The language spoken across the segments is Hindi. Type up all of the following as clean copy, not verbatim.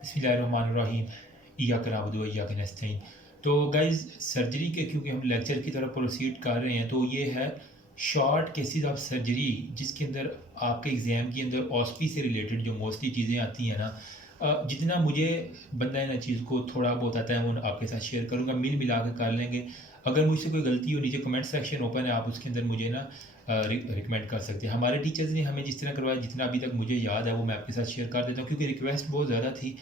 बिस्मिल्लाहिर्रहमानिर्रहीम इय्याका नअबुदु व इय्याका नस्तईन। तो गाइज़ सर्जरी के क्योंकि हम लेक्चर की तरफ प्रोसीड कर रहे हैं तो ये है शॉर्ट केसेस ऑफ सर्जरी जिसके अंदर आपके एग्ज़ाम के अंदर ऑस्पी से रिलेटेड जो मोस्टली चीज़ें आती हैं ना, जितना मुझे बंदा इन चीज़ को थोड़ा बहुत आता है वो आपके साथ शेयर करूँगा, मिल मिला के कर लेंगे। अगर मुझसे कोई गलती हो नीचे कमेंट सेक्शन ओपन है, आप उसके अंदर मुझे ना रिकमेंड कर सकते हैं। हमारे टीचर्स ने हमें जिस तरह करवाया, जितना अभी तक मुझे याद है वो मैं आपके साथ शेयर कर देता हूँ क्योंकि रिक्वेस्ट बहुत ज़्यादा थी।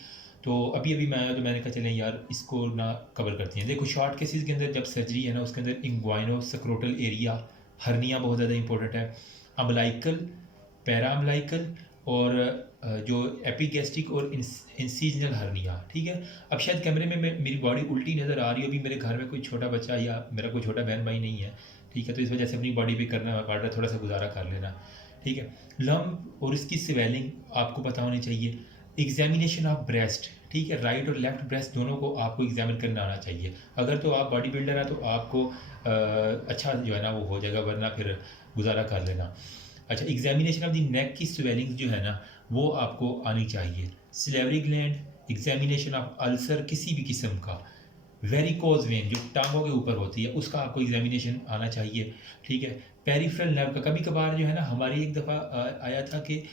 तो अभी अभी मैं आया तो मैंने कहा चलें यार इसको ना कवर करते हैं। देखो शॉर्ट केसेस के अंदर जब सर्जरी है ना उसके अंदर इंग्वाइनो सक्रोटल एरिया हर्निया बहुत ज़्यादा इंपॉर्टेंट है, अम्बलाइकल, पैरा अम्बलाइकल और जो एपिगैस्ट्रिक और इंसीजनल हर्निया। ठीक है, अब शायद कैमरे में मेरी बॉडी उल्टी नज़र आ रही हो, अभी मेरे घर में कोई छोटा बच्चा या मेरा कोई छोटा बहन भाई नहीं है, ठीक है, तो इस वजह से अपनी बॉडी पे करना पड़ रहा है, थोड़ा सा गुजारा कर लेना। ठीक है, लम्ब और इसकी स्वेलिंग आपको पता होनी चाहिए। एग्जामिनेशन ऑफ ब्रेस्ट, ठीक है, राइट और लेफ्ट ब्रेस्ट दोनों को आपको एग्जामिन करना आना चाहिए। अगर तो आप बॉडी बिल्डर है तो आपको अच्छा जो है ना वो हो जाएगा, वरना फिर गुजारा कर लेना। अच्छा, एग्जामिनेशन ऑफ द नेक की स्वेलिंग जो है ना वो आपको आनी चाहिए। Salivary gland, examination of ulcer किसी भी किस्म का, वेरिकोज वेन जो टांगों के ऊपर होती है उसका आपको एग्जामिनेशन आना चाहिए। ठीक है, पेरिफेरल नर्व का कभी कभार जो है ना, हमारी एक दफ़ा आया था कि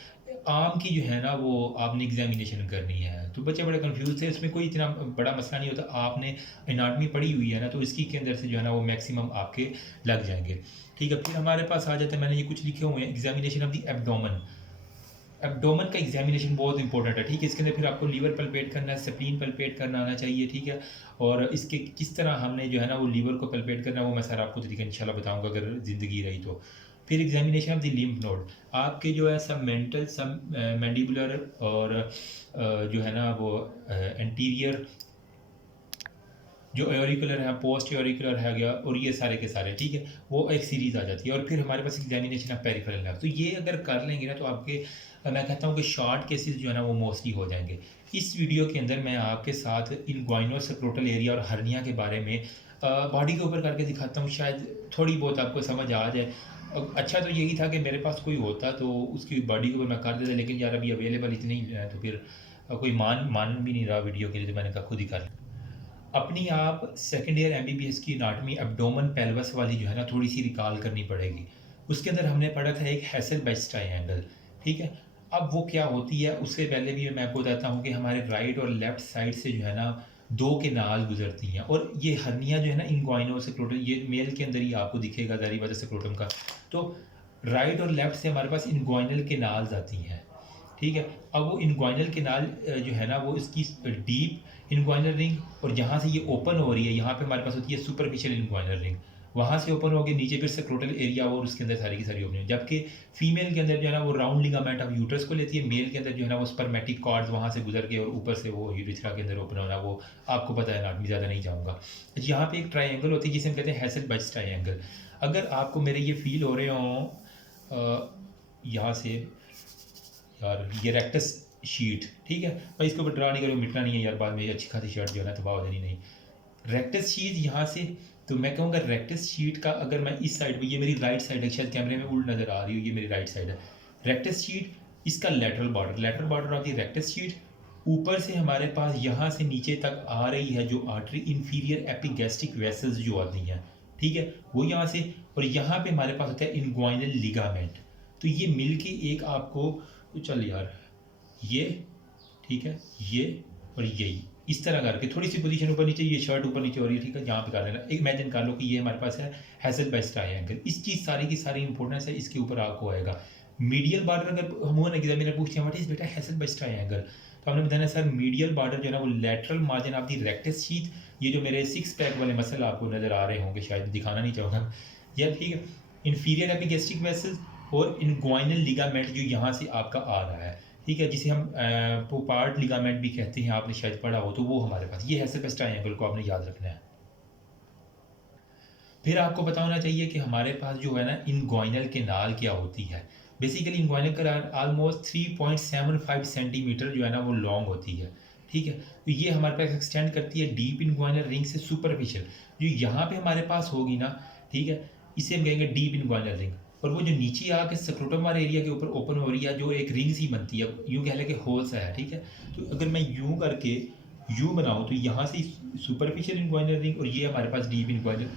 आम की जो है ना वो आपने एग्जामिनेशन करनी है, तो बच्चे बड़े कंफ्यूज थे। इसमें कोई इतना बड़ा मसला नहीं होता, आपने एनाटमी पढ़ी हुई है ना तो इसकी के अंदर से जो है ना वो मैक्सिमम आपके लग जाएंगे। ठीक है, फिर हमारे पास आ जाते हैं, मैंने ये कुछ लिखे हुए हैं, examination of the abdomen. Abdomen का एग्जामिनेशन बहुत इंपॉर्टेंट है। ठीक है, इसके अंदर फिर आपको लीवर पल्पेट करना है, स्प्लीन पल्पेट करना आना चाहिए। ठीक है, और इसके किस तरह हमने जो है ना वो लीवर को पल्पेट करना है वो मैं सर आपको तरीका इंशाल्लाह बताऊंगा अगर ज़िंदगी रही तो। फिर examination of the lymph node, आपके जो है सब मेंटल सब मैंडिबुलर और जो है ना वो एंटीरियर जो एरिकुलर है, पोस्ट एरिकुलर है गया, और ये सारे के सारे, ठीक है, वो एक सीरीज़ आ जाती है। और फिर हमारे पास एग्जामिनेशन ऑफ पेरिफेरल नर्व, तो ये अगर कर लेंगे ना तो आपके मैं कहता हूँ कि शॉर्ट केसेस जो है ना वो मोस्टली हो जाएंगे। इस वीडियो के अंदर मैं आपके साथ इनग्वाइनो सक्रोटल एरिया और हर्निया के बारे में बॉडी के ऊपर करके दिखाता हूँ, शायद थोड़ी बहुत आपको समझ आ जाए। अच्छा तो यही था कि मेरे पास कोई होता तो उसकी बॉडी के ऊपर मैं कर देता, लेकिन यार अभी अवेलेबल इतनी ही है तो फिर कोई मान मान भी नहीं रहा वीडियो के लिए, तो मैंने कहा खुद ही कर। अपनी आप सेकेंड ईयर एमबीबीएस की एनाटमी एब्डोमन पेल्वस वाली जो है ना थोड़ी सी रिकॉल करनी पड़ेगी। उसके अंदर हमने पढ़ा था एक हैसेलबैच ट्रायंगल। ठीक है, अब वो क्या होती है उससे पहले भी मैं आपको बताता हूँ कि हमारे राइट और लेफ्ट साइड से जो है ना दो के नाल गुजरती हैं, और ये हर्निया जो है ना इंग्वाइनो सक्रोटम, ये मेल के अंदर ही आपको दिखेगा जारी वजह सक्रोटम का। तो राइट और लेफ्ट से हमारे पास इनग्वाइनल के नाल्स आती हैं। ठीक है, अब वो इनग्वाइनल केनाल जो है ना वो इसकी डीप इनग्वाइनल रिंग, और जहाँ से ये ओपन हो रही है यहाँ पे हमारे पास होती है सुपरफिशियल इनग्वाइनल रिंग, वहाँ से ओपन होकर नीचे फिर सक्रोटल एरिया और उसके अंदर सारी की सारी ओपन, जबकि फीमेल के अंदर जो है ना वो राउंड लिगामेंट ऑफ यूट्रस को लेती है, मेल के अंदर जो है ना वो स्पर्मेटिक कॉर्ड्स वहाँ से गुजर के और ऊपर से वो यूरिथ्रा के अंदर ओपन होना, वो आपको पता है ना, आदमी ज़्यादा नहीं जाऊँगा। यहाँ पे एक ट्राइंगल होती है जिसे हम कहते हैं हैसेलबैच ट्राइंगल। अगर आपको मेरे ये फील हो रहे हों यहाँ से, यार ये रेक्टस शीट, ठीक है भाई, इसके ऊपर ड्रा नहीं करो, मिटना नहीं है यार, बाद में अच्छी खासी शर्ट जो है ना तबाह हो जानी नहीं। रेक्टस शीट यहाँ से, तो मैं कहूँगा रेक्टस शीट का अगर मैं इस साइड पे, ये मेरी राइट साइड है, शायद कैमरे में उल्ट नज़र आ रही हो, ये मेरी राइट साइड है रेक्टस शीट, इसका lateral border of the rectus sheet, ऊपर से हमारे पास यहाँ से नीचे तक आ रही है जो आर्टरी, इंफीरियर एपिगैस्ट्रिक वेसल्स जो आती हैं, ठीक है, वो यहाँ से, और यहाँ पे हमारे पास होता है इनग्वाइनल लिगामेंट। तो ये मिल के एक आपको, तो चल यार ये, ठीक है, ये और यही इस तरह करके थोड़ी सी पोजीशन ऊपर नीचे, ये शर्ट ऊपर नीचे हो रही है, ठीक है, यहाँ पे कर लेना। एक इमेजिन कर लो कि ये हमारे पास है हैसेलबैच ट्रायंगल, इस चीज़ सारी की सारी इंपॉर्टेंस है, इसके ऊपर आपको आएगा मीडियल बॉर्डर। अगर हम एग्जामिनर पूछते हैं व्हाट इज बेटा हैसेलबैच ट्रायंगल, तो हमने बताना सर मीडियल बॉर्डर जो है ना वो lateral margin of the rectus sheath, ये जो मेरे सिक्स पैक वाले मसल आपको नज़र आ रहे होंगे, शायद दिखाना नहीं चाहूँगा यार, ठीक है, इंफीरियर एपिगैस्ट्रिक वेसल्स और इनग्वाइनल लिगामेंट जो यहाँ से आपका आ रहा है, ठीक है, जिसे हम पोपार्ट लिगामेंट भी कहते हैं, आपने शायद पढ़ा हो, तो वो हमारे पास ये हैसेलबैच ट्रायंगल को आपने याद रखना है। फिर आपको पता होना चाहिए कि हमारे पास जो है ना इनग्वाइनल केनाल क्या होती है। Basically inguinal canal almost 3.75 centimetre जो है ना वो लॉन्ग होती है। ठीक है, तो ये हमारे पास एक्सटेंड करती है डीप इनग्वाइनल रिंग से सुपरफिशियल, जो यहाँ पे हमारे पास होगी ना, ठीक है, इसे हम कहेंगे डीप इनग्वाइनल रिंग, और वो जो नीचे आके स्क्रोटम वाले एरिया के ऊपर ओपन हो रही है, जो एक रिंग सी बनती है, यूँ कह लें कि होल सा है, ठीक है। तो अगर मैं यूँ करके यूँ बनाऊँ तो यहाँ से सुपरफिशियल इंग्वाइनल रिंग और ये हमारे पास डीप इंग्वाइनल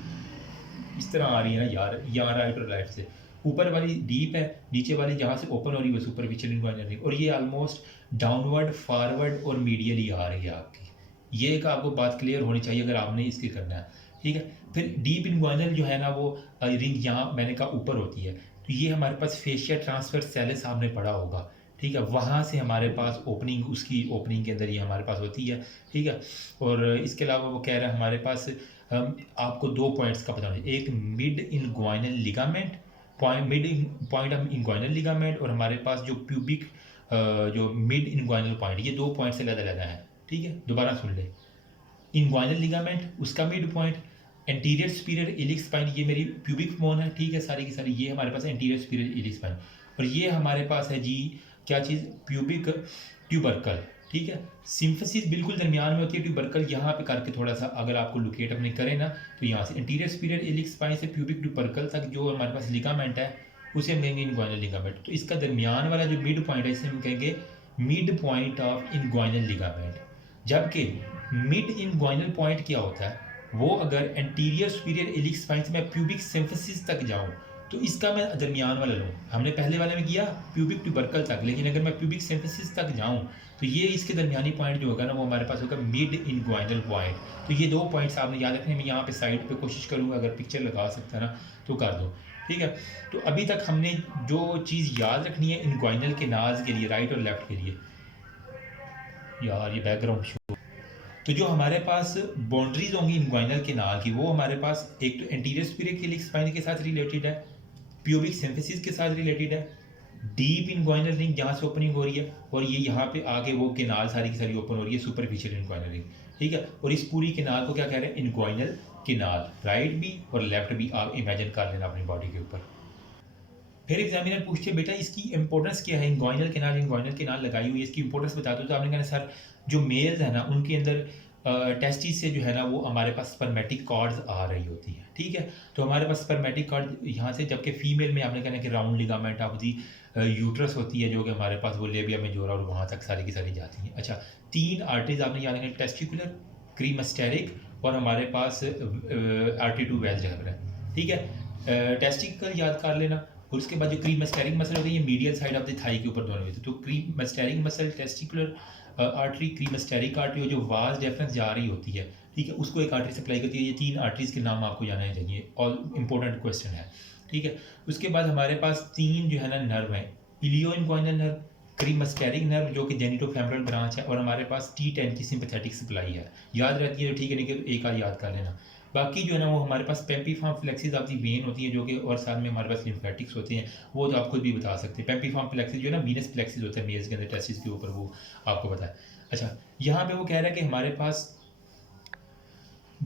इस तरह आ रही है ना यार, यहाँ राइट और लेफ्ट से। ऊपर वाली डीप है, नीचे वाली जहाँ से ओपन हो रही है वो सुपरफिशियल इंग्वाइनल रिंग, और ये ऑलमोस्ट डाउनवर्ड, फॉरवर्ड और मीडियली आ रही है आपकी। ये एक आपको बात क्लियर होनी चाहिए अगर आपने इसके करना है, ठीक है। फिर डीप इंग्वाइनल जो है ना वो रिंग यहाँ मैंने कहा ऊपर होती है, तो ये हमारे पास फेशियल ट्रांसफर सेल सामने पड़ा होगा, ठीक है। वहाँ से हमारे पास ओपनिंग, उसकी ओपनिंग के अंदर ये हमारे पास होती है, ठीक है। और इसके अलावा वो कह रहा है हमारे पास आपको 2 पॉइंट्स का पता है, एक mid inguinal ligament, point of inguinal ligament, और हमारे पास जो प्यूबिक जो मिड इंग्वाइनल पॉइंट, ये 2 पॉइंट से ज़्यादा है, ठीक है। दोबारा सुन ले, इंग्वाइनल लिगामेंट उसका mid point, anterior superior iliac spine, ये मेरी प्यूबिक बोन है, ठीक है, सारी की सारी ये हमारे पास एंटीरियर सुपीरियर इलिक स्पाइन, और ये हमारे पास है जी क्या चीज़, प्यूबिक ट्यूबरकल, ठीक है। सिम्फसिस बिल्कुल दरमियान में होती है, ट्यूबरकल यहाँ पे करके थोड़ा सा अगर आपको लोकेट अपने करें ना, तो यहाँ से एंटीरियर सुपीरियर इलिक स्पाइन से प्यूबिक ट्यूबरकल तक जो हमारे पास लिगामेंट है उसे हम कहेंगे इंग्वाइनल लिगामेंट। तो इसका दरमियान वाला जो मिड पॉइंट है इसे हम कहेंगे mid point of inguinal ligament. जबकि मिड इंग्वाइनल पॉइंट क्या होता है, वो अगर एंटीरियर सुपीरियर इलिक स्पाइन से मैं प्यूबिक सिम्फसिस तक जाऊँ तो इसका मैं दरमियान वाला लूँ। हमने पहले वाले में किया प्यूबिक ट्यूबरकल तक, लेकिन अगर मैं प्यूबिक सिम्फसिस तक जाऊँ तो ये इसके दरमियानी पॉइंट जो होगा ना वो हमारे पास होगा मिड इंग्वाइनल पॉइंट। तो ये 2 पॉइंट्स आपने याद रखने, मैं यहाँ पे साइड पे कोशिश करूँगा अगर पिक्चर लगा सकता है ना तो कर दो, ठीक है। तो अभी तक हमने जो चीज़ याद रखनी है इंग्वाइनल के नाज के लिए, राइट और लेफ्ट के लिए, यार ये बैकग्राउंड शो, तो जो हमारे पास बाउंड्रीज होंगी इंग्वाइनल केनाल की, वो हमारे पास एक तो एंटीरियर सुपीरियर इलिक स्पाइन के साथ रिलेटेड है, प्यूबिक सिम्फसिस के साथ रिलेटेड है, डीप इंग्वाइनल रिंग जहाँ से ओपनिंग हो रही है, और ये यहाँ पे आगे वो केनाल सारी की सारी ओपन हो रही है, सुपरफिशियल इंग्वाइनल रिंग, ठीक है। और इस पूरी केनाल को क्या कह रहे हैं, इंग्वाइनल केनाल, राइट भी और लेफ्ट भी आप इमेजिन कर लेना अपनी बॉडी के ऊपर। फिर एग्जामिनर पूछते बेटा इसकी इंपॉर्टेंस क्या है, इंग्वाइनल केनाल लगाई हुई है, इसकी इंपॉर्टेंस बता दो। तो आपने कहना सर जो मेल्स है ना उनके अंदर टेस्टिस से जो है ना वो हमारे पास स्पर्मेटिक कॉर्ड्स आ रही होती है, ठीक है। तो हमारे पास स्पर्मेटिक कॉर्ड यहाँ से, जबकि फीमेल में आपने कहना कि round ligament of the uterus होती है जो कि हमारे पास वो लेबिया में जोड़ा और वहाँ तक सारी की सारी जाती हैं। अच्छा, 3 आर्टरीज आपने याद रखना, टेस्टिकुलर, क्रीमस्टेरिक और हमारे पास आर्टरी2 वेज है, ठीक है। टेस्टिकल याद कर लेना, और उसके बाद जो क्रीमस्टेरिक मसल होती है ये medial side of the thigh के ऊपर दोनों होती है। तो cremasteric muscle, testicular artery, cremasteric artery, जो वाज डिफरेंस जा रही होती है, ठीक है, उसको एक आर्टरी सप्लाई करती है। ये 3 आर्टरीज के नाम आपको जाना चाहिए, और इंपॉर्टेंट क्वेश्चन है, ठीक है। उसके बाद हमारे पास 3 जो है ना नर्व है, इलियो इंग्वाइनल नर्व, क्रीमस्टेरिक नर्व जो कि जेनिटोफेमरल ब्रांच है, और हमारे पास T10 की सिंपैथेटिक सप्लाई है, याद रहती है तो ठीक है, नहीं तो एक आध याद कर लेना। बाकी जो है ना वो हमारे पास पेम्पीफॉर्म फ्लेक्सिस ऑफ दी वेन होती है जो कि, और साथ में हमारे पास लिम्फेटिक्स होते हैं, वो तो आप खुद भी बता सकते हैं। पेम्पीफॉर्म फ्लेक्सिस जो है ना वीनस फ्लेक्सिस होता है मेल्स के अंदर टेस्टिस के ऊपर, वो आपको पता है। अच्छा, यहाँ पे वो कह रहा है कि हमारे पास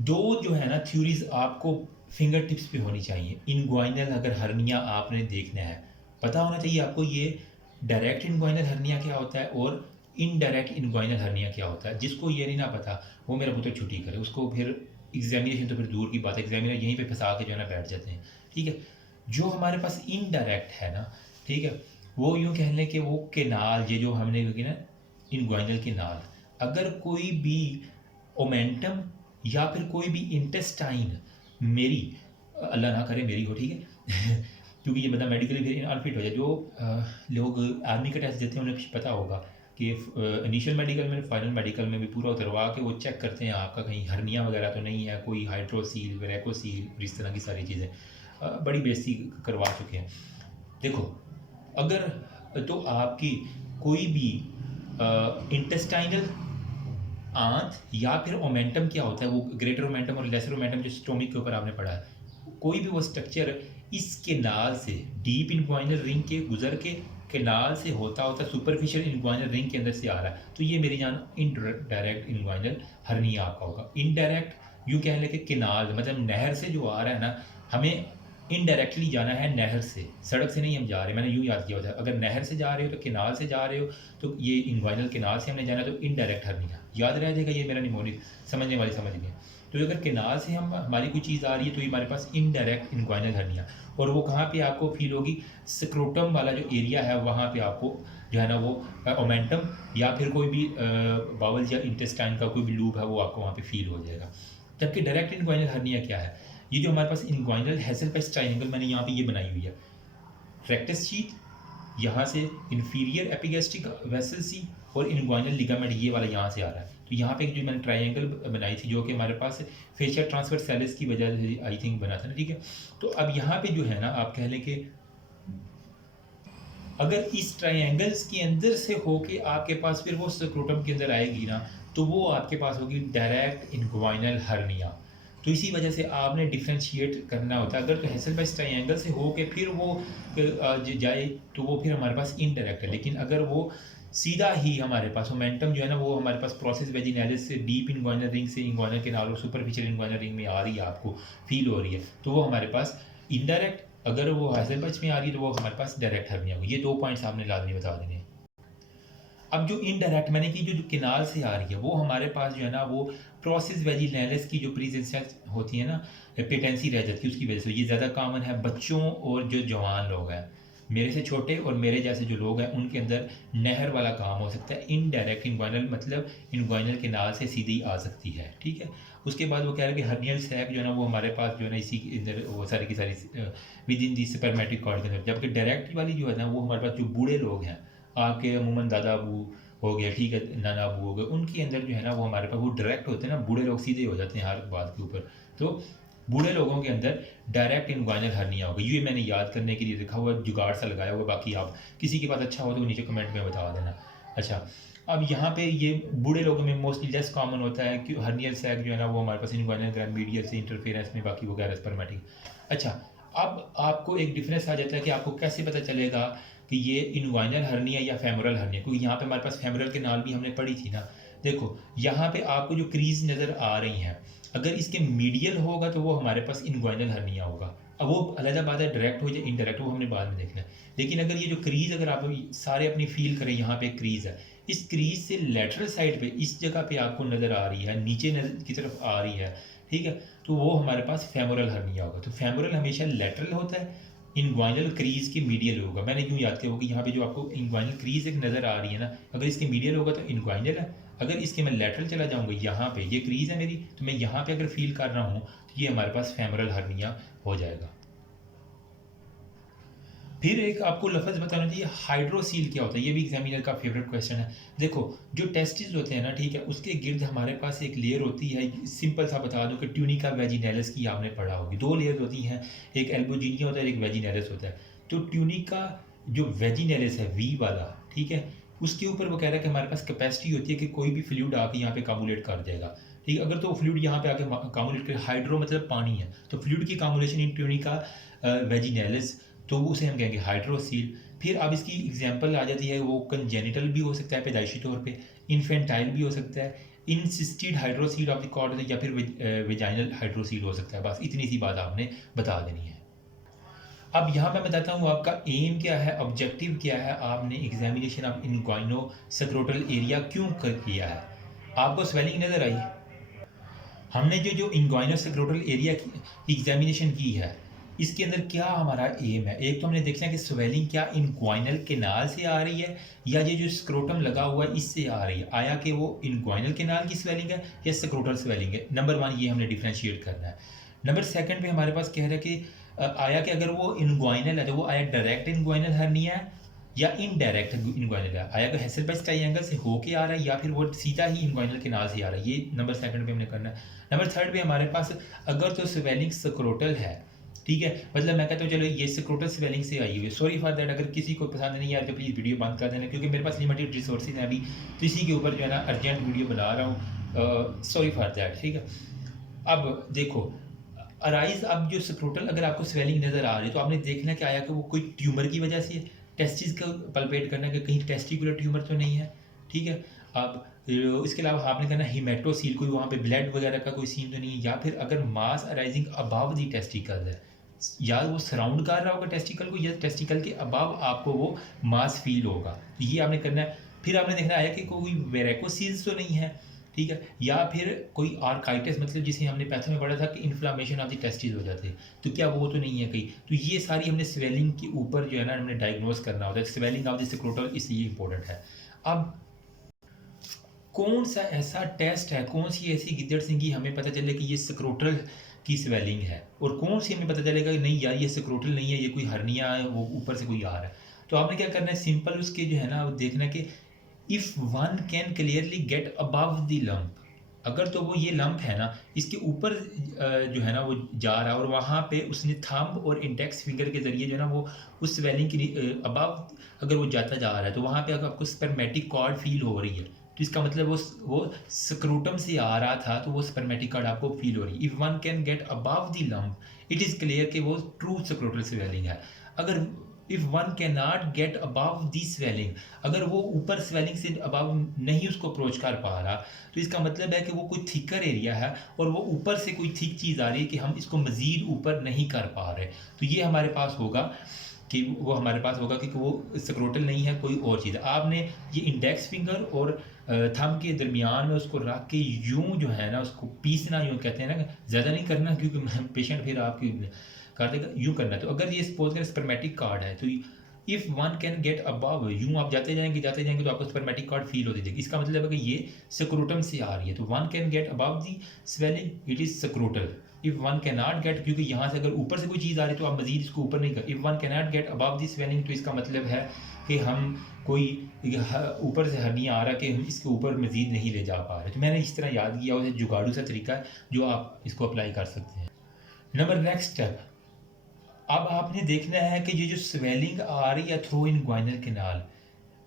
2 जो है ना थ्योरीज आपको फिंगर टिप्स पे होनी चाहिए। इंग्वाइनल अगर हर्निया आपने देखना है, पता होना चाहिए आपको ये डायरेक्ट इंग्वाइनल हर्निया क्या होता है और इनडायरेक्ट इंग्वाइनल हर्निया क्या होता है। जिसको ये नहीं ना पता वो मेरा पुत्र छुट्टी करे, उसको फिर एग्जामिनेशन तो फिर दूर की बात है, एग्जामिनर यहीं पे फंसा के जो है ना बैठ जाते हैं, ठीक है। जो हमारे पास इनडायरेक्ट है ना, ठीक है, वो यूँ कह लें कि वो केनाल, ये जो हमने की ना इंग्वाइनल केनाल, अगर कोई भी ओमेंटम या फिर कोई भी इंटेस्टाइन मेरी, अल्लाह ना करे मेरी हो, ठीक है क्योंकि ये बंदा मेडिकली फिर अनफिट हो जाए। जो लोग आर्मी का टेस्ट देते हैं उन्हें पता होगा कि इनिशियल मेडिकल में, फाइनल मेडिकल में भी पूरा उतरवा के वो चेक करते हैं आपका कहीं हर्निया वगैरह तो नहीं है, कोई हाइड्रोसील, वेरेकोसील और इस तरह की सारी चीज़ें, बड़ी बेइज्जती करवा चुके हैं। देखो, अगर तो आपकी कोई भी इंटेस्टाइनल आंत या फिर ओमेंटम क्या होता है, वो ग्रेटर ओमेंटम और लेसर ओमेंटम जो स्टोमिक के ऊपर आपने पढ़ा है, कोई भी वो स्ट्रक्चर इस केनाल से डीप इंग्वाइनल रिंग के गुजर के केनाल से होता सुपरफिशियल इंग्वाइनल रिंग के अंदर से आ रहा है, तो ये मेरी जान इनडायरेक्ट इंग्वाइनल हर्निया आपका होगा। इनडायरेक्ट यूँ कह लें कि केनाल मतलब नहर से जो आ रहा है ना, हमें इनडायरेक्टली जाना है नहर से, सड़क से नहीं हम जा रहे। मैंने यूँ याद किया होता है, अगर नहर से जा रहे हो तो केनाल से जा रहे हो, तो ये इन्ग्वाइनल केनाल से हमने जाना, तो इनडायरेक्ट हर्निया याद रह जाएगा। ये मेरा निमोनिक समझने वाले समझ गए। तो अगर केनाल से हम हमारी कोई चीज़ आ रही है तो ये हमारे पास इनडायरेक्ट इन्ग्वाइनल हर्निया, और वो कहाँ पे आपको फील होगी, स्क्रोटम वाला जो एरिया है वहाँ पे आपको जो है ना वो ओमेंटम या फिर कोई भी बावल या इंटेस्टाइन का कोई भी लूप है वो आपको वहाँ पे फील हो जाएगा। जबकि डायरेक्ट इन्ग्वाइनल हर्निया क्या है, ये जो हमारे पास इन्ग्वाइनल हेसेलबेस्ट ट्रायंगल मैंने यहाँ पे ये बनाई हुई है, रेक्टस शीट, यहाँ से इंफीरियर एपिगैस्ट्रिक वेसल सी और इन्ग्वाइनल लिगामेंट ये वाला यहाँ से आ रहा है। तो यहाँ पे एक जो मैंने ट्रायंगल बनाई थी जो कि हमारे पास फेशियल ट्रांसवर्सैलिस की वजह से आई थिंक बना था ना, ठीक है। तो अब यहाँ पे जो है ना आप कह लें कि अगर इस ट्रायंगल्स के अंदर से होके आपके पास फिर वो स्क्रोटम के अंदर आएगी ना, तो वो आपके पास होगी डायरेक्ट इन्ग्वाइनल हर्निया। तो इसी वजह से आपने डिफ्रेंशिएट करना होता है। अगर तो हेसेलबेस्ट ट्रायंगल से हो के फिर वो जाए तो वो फिर हमारे पास इनडायरेक्ट है। लेकिन अगर वो सीधा ही हमारे पास मोमेंटम जो है ना वो हमारे पास प्रोसेस वेजिनैलिस से डीप इन्ग्वाइनल रिंग से इन्ग्वाइनल केनाल और सुपरफिशियल इन्ग्वाइनल रिंग में आ रही है, आपको फील हो रही है, तो वो हमारे पास इनडायरेक्ट। अगर वो हेसेलबेस्ट में आ रही है तो वो हमारे पास डायरेक्ट हर्निया होगी। ये 2 पॉइंट्स आपने लाजमी बता देने हैं। अब जो इनडायरेक्ट मैंने की जो केनाल से आ रही है वो हमारे पास जो है ना वो प्रोसेस वेजिनैलिस की जो प्रीजेंस होती है ना, पेटेंसी रह जाती है, उसकी वजह से ये ज़्यादा कॉमन है बच्चों और जो जवान लोग हैं, मेरे से छोटे और मेरे जैसे जो लोग हैं उनके अंदर नहर वाला काम हो सकता है। इनडायरेक्ट इन्ग्वाइनल मतलब इन्ग्वाइनल केनाल से सीधी आ सकती है, ठीक है। उसके बाद वो कह रहे हैं कि हर्नियल सैक जो है ना वो हमारे पास जो है ना इसी के अंदर वो सारी की सारी within the spermatic cord के अंदर। जबकि डायरेक्ट वाली जो है ना वो हमारे पास जो बूढ़े लोग हैं, आपके अमूमन दादा अबू हो गया, ठीक है, नाना अबू हो गए, उनके अंदर जो है ना वो हमारे पास वो डायरेक्ट होते हैं ना, बूढ़े लोग सीधे हो जाते हैं हर बात के ऊपर। तो बूढ़े लोगों के अंदर डायरेक्ट इन्ग्वाइनल हर्निया होगा। ये मैंने याद करने के लिए लिखा हुआ जुगाड़ सा लगाया हुआ। बाकी आप किसी के पास अच्छा हो तो नीचे कमेंट में बता देना। अच्छा, अब यहाँ पे ये बूढ़े लोगों में मोस्टली लेस कॉमन होता है कि हर्नियल सैक जो है ना वो हमारे पास इन्ग्वाइनल ग्रैंड मीडियल से इंटरफेरेंस में, बाकी वगैरह स्पर्मेटिक। अच्छा, अब आपको एक डिफरेंस आ जाता है कि आपको कैसे पता चलेगा कि ये इन्ग्वाइनल हर्निया या फेमोरल हर्निया, क्योंकि यहाँ पे हमारे पास फेमोरल के नाल भी हमने पढ़ी थी ना। देखो यहाँ पे आपको जो क्रीज नज़र आ रही हैं, अगर इसके मीडियल होगा तो वो हमारे पास इन्ग्वाइनल हर्निया होगा। अब वो अलग बात है डायरेक्ट हो या इनडायरेक्ट, वो हमने बाद में देखना है। लेकिन अगर ये जो क्रीज अगर आप सारे अपनी फील करें, यहाँ पे क्रीज है, इस क्रीज से लेटरल साइड पे इस जगह पे आपको नज़र आ रही है, नीचे की तरफ आ रही है, ठीक है, तो वो हमारे पास फेमोरल हर्निया होगा। तो फेमोरल हमेशा लेटरल होता है, इन्ग्वाइनल क्रीज के मीडियल होगा। मैंने क्यों याद किया होगा, यहाँ पे जो आपको इन्ग्वाइनल क्रीज एक नज़र आ रही है ना, अगर इसके मीडियल होगा तो इन्ग्वाइनल है। अगर इसके मैं लेटरल चला जाऊँगा, यहाँ पे ये क्रीज है मेरी, तो मैं यहाँ पे अगर फील कर रहा हूँ तो ये हमारे पास फेमोरल हर्निया हो जाएगा। फिर एक आपको लफ्ज़ बताना चाहिए, हाइड्रोसील क्या होता है, ये भी एग्जामिनर का फेवरेट क्वेश्चन है। देखो जो टेस्टिस होते हैं ना, ठीक है, उसके गिर्द हमारे पास एक लेयर होती है, सिंपल सा बता दूं कि ट्यूनिका वेजिनैलिस की आपने पढ़ा होगी। 2 लेयर होती हैं, एक एल्बुजिनिया होता है, एक वेजिनैलिस होता है। तो ट्यूनिका जो वेजिनैलिस है वी वाला, ठीक है, उसके ऊपर वो कह रहा है कि हमारे पास कैपेसिटी होती है कि कोई भी फ्लूइड आके यहाँ पे कामुलेट कर जाएगा, ठीक है। अगर तो फ्लूइड यहाँ पे आके कामुलेट कर, हाइड्रो मतलब पानी है, तो फ्लूइड की कामुलेशन इन ट्यूनिका वेजिनैलिस, तो उसे हम कहेंगे हाइड्रोसील। फिर अब इसकी एग्जांपल आ जाती है, वो कंजेनिटल भी हो सकता है पैदाइशी तौर पे, इन्फेंटाइल भी हो सकता है, encysted hydrocele of the cord, या फिर वेजाइनल हाइड्रोसील हो सकता है। बस इतनी सी बात आपने बता देनी है। अब यहाँ मैं बताता हूँ आपका एम क्या है, ऑब्जेक्टिव क्या है, आपने एग्जामिनेशन ऑफ इनग्वाइनो सक्रोटल एरिया क्यों कर किया है। आपको स्वेलिंग नज़र आई, हमने जो इनग्वाइनो सक्रोटल एरिया की एग्जामिनेशन की है, इसके अंदर क्या हमारा एम है। एक तो हमने देखना है कि स्वेलिंग क्या इनग्वाइनल केनाल से आ रही है या ये जो स्क्रोटम लगा हुआ है इससे आ रही है, आया कि वो इनग्वाइनल केनाल की स्वेलिंग है या स्क्रोटल स्वेलिंग है। नंबर 1 ये हमने डिफ्रेंशिएट करना है। नंबर 2 पे हमारे पास कह रहा है कि आया कि अगर वो इनग्वाइनल है तो वो आया डायरेक्ट इनग्वाइनल हर्निया है या इनडायरेक्ट इनग्वाइनल है, आया कि हेसेलबेस्ट ट्रायंगल से होके आ रहा है या फिर वो सीधा ही इनग्वाइनल केनाल से आ रहा है। ये नंबर 2 पे हमने करना है। नंबर 3 पे हमारे पास अगर तो स्वेलिंग स्क्रोटल है, ठीक है, मतलब मैं कहता हूँ चलो ये स्क्रोटल स्वेलिंग से आई हुई है, सॉरी फॉर दैट, अगर किसी को पसंद नहीं आया तो प्लीज़ वीडियो बंद कर देना, क्योंकि मेरे पास लिमिटेड रिसोर्सेज हैं अभी, तो इसी के ऊपर जो है ना अर्जेंट वीडियो बना रहा हूँ, सॉरी फॉर दैट, ठीक है। अब देखो अराइज, अब जो स्क्रोटल अगर आपको स्वेलिंग नज़र आ रही है तो आपने देखना कि आया कि वो कोई ट्यूमर की वजह से टेस्टिस का पल्पेट करना कि कहीं टेस्टिकुलर ट्यूमर तो नहीं है, ठीक है। अब इसके अलावा आपने करना हिमेटोसील, कोई वहाँ पे ब्लड वगैरह का कोई सीन तो नहीं है, या फिर अगर मास अराइजिंग अबाव दी टेस्टिकल है, या वो सराउंड कर रहा होगा टेस्टिकल को, या टेस्टिकल के अबव आपको वो मास फील होगा। तो ये आपने करना है। फिर आपने देखना है कि कोई वेरिकोसील्स तो नहीं है, ठीक है, या फिर कोई आर्काइटिस, मतलब जिसे हमने पैथो में पढ़ा था कि इन्फ्लामेशन ऑफ द टेस्टिस हो जाते हैं, तो क्या वो तो नहीं है कहीं। तो ये सारी हमने स्वेलिंग के ऊपर जो है ना हमने डायग्नोस करना होता है, स्वेलिंग ऑफ द स्क्रोटल, इसलिए इंपॉर्टेंट है। अब कौन सा ऐसा टेस्ट है, कौन सी ऐसी गिद्दड़ सिंगी हमें पता चले कि ये स्क्रोटल की स्वेलिंग है, और कौन सी हमें पता चलेगा कि नहीं यार ये स्क्रोटल नहीं है, ये कोई हर्निया है, वो ऊपर से कोई आ रहा है। तो आपने क्या करना है, सिंपल उसके जो है ना वो देखना कि if one can clearly get above the lump, अगर तो वो ये लंप है ना इसके ऊपर जो है ना वो जा रहा है, और वहाँ पे उसने थंब और इंडेक्स फिंगर के ज़रिए जो है ना वो उस स्वेलिंग की अबव अगर वो जाता जा रहा है, तो वहाँ पे अगर आपको स्पर्मेटिक कॉर्ड फील हो रही है, तो इसका मतलब वो स्क्रोटम से आ रहा था, तो वो स्पर्मेटिक कॉर्ड आपको फील हो रही है। If one can get above the lump it is clear कि वो ट्रू स्क्रोटल स्वेलिंग है। अगर if one can not gate above the swelling, अगर वो ऊपर स्वेलिंग से अबव नहीं उसको अप्रोच कर पा रहा, तो इसका मतलब है कि वो कोई थिकर एरिया है, और वो ऊपर से कोई थिक चीज़ आ रही है कि हम इसको मज़ीद ऊपर नहीं कर पा रहे। तो ये हमारे पास होगा कि हमारे पास होगा कि वो स्क्रोटल नहीं है, कोई और चीज़ है। आपने ये इंडेक्स फिंगर और थंब के दरमियान में उसको रख के यूं जो है ना उसको पीसना, यूं कहते हैं ना, ज़्यादा नहीं करना क्योंकि पेशेंट फिर आपकी कर देगा, यूं करना है। तो अगर ये सपोज करें स्पर्मेटिक कार्ड है, तो if one can get above, यूं आप जाते जाएंगे तो आपको स्पर्मेटिक कार्ड फील होती जाएगी। इसका मतलब है कि ये स्क्रोटम से आ रही है, तो one can get above the swelling it is scrotal. If one can not gate, क्योंकि यहाँ से अगर ऊपर से कोई चीज़ आ रही है तो आप मजीद इसको ऊपर नहीं कर। If one can not gate above the swelling, तो इसका मतलब है कि हम कोई ऊपर से हर्निया आ रहा है कि हम इसके ऊपर मजीद नहीं ले जा पा रहे। तो मैंने इस तरह याद किया, उसे जुगाड़ू सा तरीका है जो आप इसको अप्लाई कर सकते हैं। नंबर नेक्स्ट स्टेप, अब आपने देखना है कि ये जो स्वेलिंग आ रही है थ्रू इनग्वाइनल कैनाल,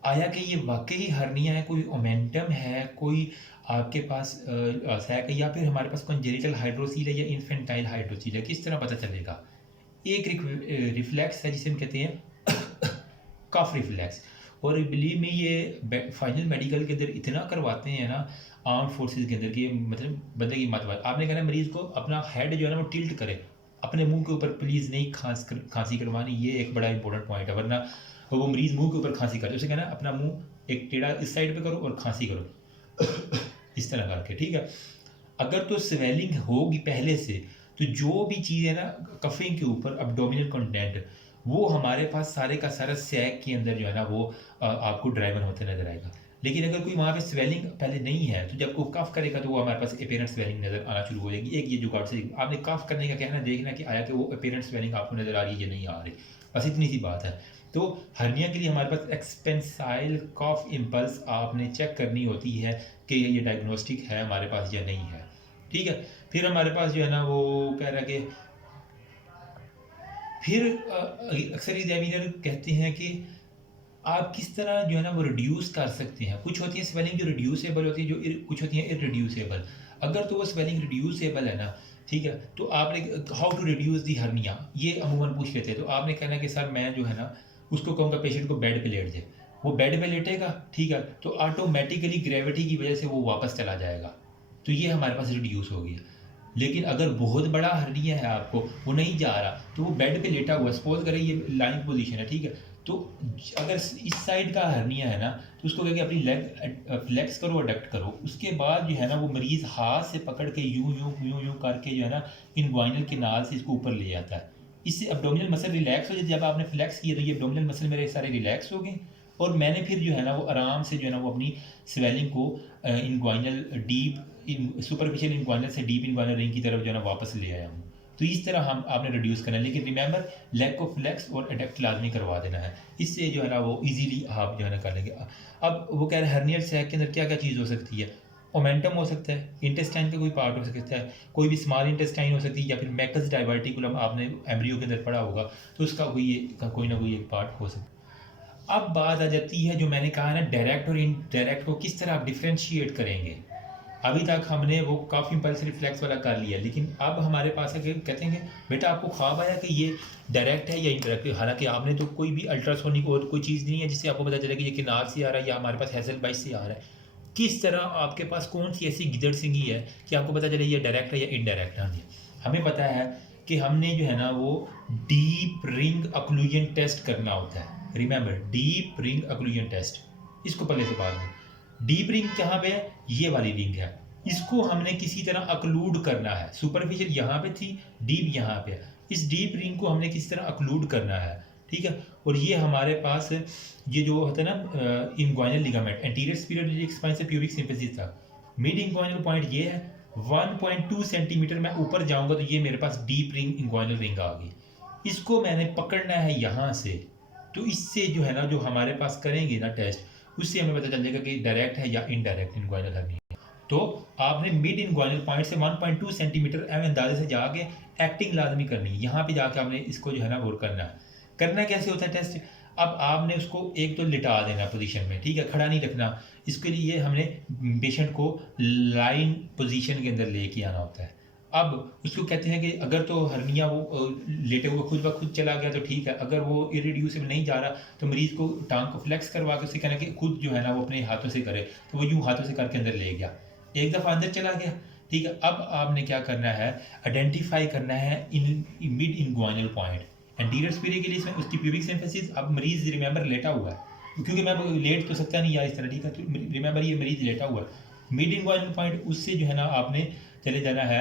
आया कि ये वाकई हर्निया है, कोई ओमेंटम है, कोई आपके पास सैक है, या फिर हमारे पास कंजेनिटल हाइड्रोसील है या इन्फेंटाइल हाइड्रोसील है, किस तरह पता चलेगा। एक रिफ्लेक्स है जिसे हम कहते हैं कफ रिफ्लेक्स, और बिलीव में ये फाइनल मेडिकल के अंदर इतना करवाते हैं ना आर्म फोर्सेस के अंदर कि मतलब बंदे की मत बात। आपने कहना मरीज़ को अपना हेड जो है ना वो टिल्ट करे, अपने मुंह के ऊपर प्लीज़ नहीं खांसी करवानी, ये एक बड़ा इंपॉर्टेंट पॉइंट है, वरना वो मरीज़ मुंह के ऊपर खांसी करे, उसे कहना अपना मुंह एक टेढ़ा इस साइड पे करो और खांसी करो इस तरह करके, ठीक है। अगर तो स्वेलिंग होगी पहले से, तो जो भी चीज़ है ना कफिंग के ऊपर अब्डोमिनल कंटेंट, वो हमारे पास सारे का सारा सैक के अंदर जो है ना वो आपको ड्राइवन होते नजर आएगा। लेकिन अगर कोई वहाँ पे स्वेलिंग पहले नहीं है, तो जब कोई कफ करेगा तो वो हमारे पास अपेरेंट स्वेलिंग नज़र आना शुरू हो जाएगी। एक ये जुगाड़ से आपने कफ करने का कहना, देखना कि आया कि वो अपेरेंट स्वेलिंग आपको नज़र आ रही है या नहीं आ रही, बस इतनी सी बात है। तो हर्निया के लिए हमारे पास एक्सपेंसाइल कॉफ इम्पल्स आपने चेक करनी होती है कि ये डायग्नोस्टिक है हमारे पास या नहीं है, ठीक है। फिर हमारे पास जो है ना वो कह रहा है कि फिर अक्सर एग्जामिनर कहते हैं कि आप किस तरह जो है ना वो रिड्यूस कर सकते हैं। कुछ होती है स्वेलिंग जो रिड्यूसेबल होती है, कुछ होती है इरिड्यूसेबल। अगर तो वो स्वेलिंग रिड्यूसेबल है ना, ठीक है, तो आपने how to reduce the hernia ये अमूमन पूछ लेते हैं। तो आपने कहना कि सर मैं जो है ना उसको कहूँगा पेशेंट को बेड पे लेट जाए, वो बेड पे लेटेगा, ठीक है, तो ऑटोमेटिकली ग्रेविटी की वजह से वो वापस चला जाएगा, तो ये हमारे पास रिड्यूस हो गया। लेकिन अगर बहुत बड़ा हर्निया है आपको, वो नहीं जा रहा, तो वो बेड पे लेटा हुआ, सपोज करें ये लाइन पोजीशन है, ठीक है, तो अगर इस साइड का हर्निया है ना, तो उसको कहेंगे अपनी लेग फ्लेक्स करो, अडक्ट करो। उसके बाद जो है ना वो मरीज़ हाथ से पकड़ के यूं यूं यूं यूं करके जो है ना इनग्वाइनल कैनाल से इसको ऊपर ले जाता है। इससे एब्डोमिनल मसल रिलैक्स हो जाए। जब आपने फ्लेक्स किया तो ये एब्डोमिनल मसल मेरे सारे रिलैक्स हो गए, और मैंने फिर जो है ना वो आराम से जो है ना वो अपनी स्वेलिंग को इनग्वाइनल डीप सुपरफिशियल इनग्वाइनल से डीप इनग्वाइनल रिंग की तरफ जो है ना वापस ले आया हूँ। तो इस तरह हम आपने रिड्यूस करना है, लेकिन रिमेंबर लेग को फ्लेक्स और अडेप्ट लाजमी करवा देना है, इससे जो है ना वो इजीली आप जो है ना कर लेंगे। अब वो कह रहे हैं हर्नियल सैक के अंदर क्या क्या चीज़ हो सकती है। ओमेंटम हो सकता है, इंटेस्टाइन का कोई पार्ट हो सकता है, कोई भी स्मॉल इंटेस्टाइन हो सकती है, या फिर मैकस डाइवर्टिकुलम आपने एम्ब्रियो के अंदर पढ़ा होगा, तो उसका कोई ना कोई एक पार्ट हो सकता है। अब बात आ जाती है जो मैंने कहा ना डायरेक्ट और इनडायरेक्ट को किस तरह आप डिफ्रेंशिएट करेंगे। अभी तक हमने वो काफ़ी इम्पल्स रिफ्लेक्स वाला कर लिया, लेकिन अब हमारे पास है कि कहते हैं कि बेटा आपको ख्वाब आया कि ये डायरेक्ट है या इनडायरेक्ट है, हालांकि आपने तो कोई भी अल्ट्रासोनिक और कोई चीज़ नहीं है जिससे आपको पता चले कि ये किनार से आ रहा है या हमारे पास हैसल बाइस से आ रहा है। किस तरह आपके पास कौन सी ऐसी गिदड़ सिंगी है कि आपको पता चले ये डायरेक्ट है या इनडायरेक्ट है। हमें पता है कि हमने जो है ना वो डीप रिंग अक्लूजन टेस्ट करना होता है। Remember, deep ring occlusion test, इसको पहले से बात करूँ। डीप रिंग कहाँ पे है? ये वाली रिंग है, इसको हमने किसी तरह अक्लूड करना है। सुपरफिशियल यहाँ पे थी, डीप यहाँ पे है। इस डीप रिंग को हमने किसी तरह अक्लूड करना है, ठीक है। और ये हमारे पास ये जो होता है ना इंग्वाइनल लिगामेंट, एंटीरियर स्पीरियोडिक स्पाइन से प्यूबिक सिंफिसिस था। मिड इंग्वाइनल पॉइंट ये है, 1.2 सेंटीमीटर मैं ऊपर जाऊंगा तो ये मेरे पास डीप रिंग इंग्वाइनल रिंग आ गई। इसको मैंने पकड़ना है यहाँ से, तो इससे जो है ना जो हमारे पास करेंगे ना टेस्ट, उससे हमें पता चल जाएगा कि डायरेक्ट है या इनडायरेक्ट इंग्वाइनल हर्निया। तो आपने मिड इंग्वाइनल पॉइंट से 1.2 सेंटीमीटर अंदाजे से जाके एक्टिंग लाजमी करनी है। यहाँ पे जाके आपने इसको जो है ना वो करना है। करना कैसे होता है टेस्ट? अब आपने उसको एक तो लिटा देना पोजीशन में, ठीक है, खड़ा नहीं रखना। इसके लिए हमने पेशेंट को लाइन पोजीशन के अंदर लेके आना होता है। अब उसको कहते हैं कि अगर तो हर्निया वो लेटे हुए खुद ब खुद चला गया तो ठीक है, अगर वो इरिड्यूसिबल नहीं जा रहा तो मरीज को टांग को फ्लेक्स करवा के उसे कहना कि खुद जो है ना वो अपने हाथों से करे, तो वो यूँ हाथों से करके अंदर ले गया, एक दफ़ा अंदर चला गया, ठीक है। अब आपने क्या करना है, आइडेंटिफाई करना है in mid inguinal point, anterior superior के लिए इसमें उसकी प्यूबिक सिंफिसिस। अब मरीज रिमेंबर लेटा हुआ है, क्योंकि मैं लेट तो सकता नहीं यार इस तरह, ठीक है, तो रिमेंबर ये मरीज लेटा हुआ है। मिड इंग्वाइनल पॉइंट, उससे जो है ना आपने चले जाना है।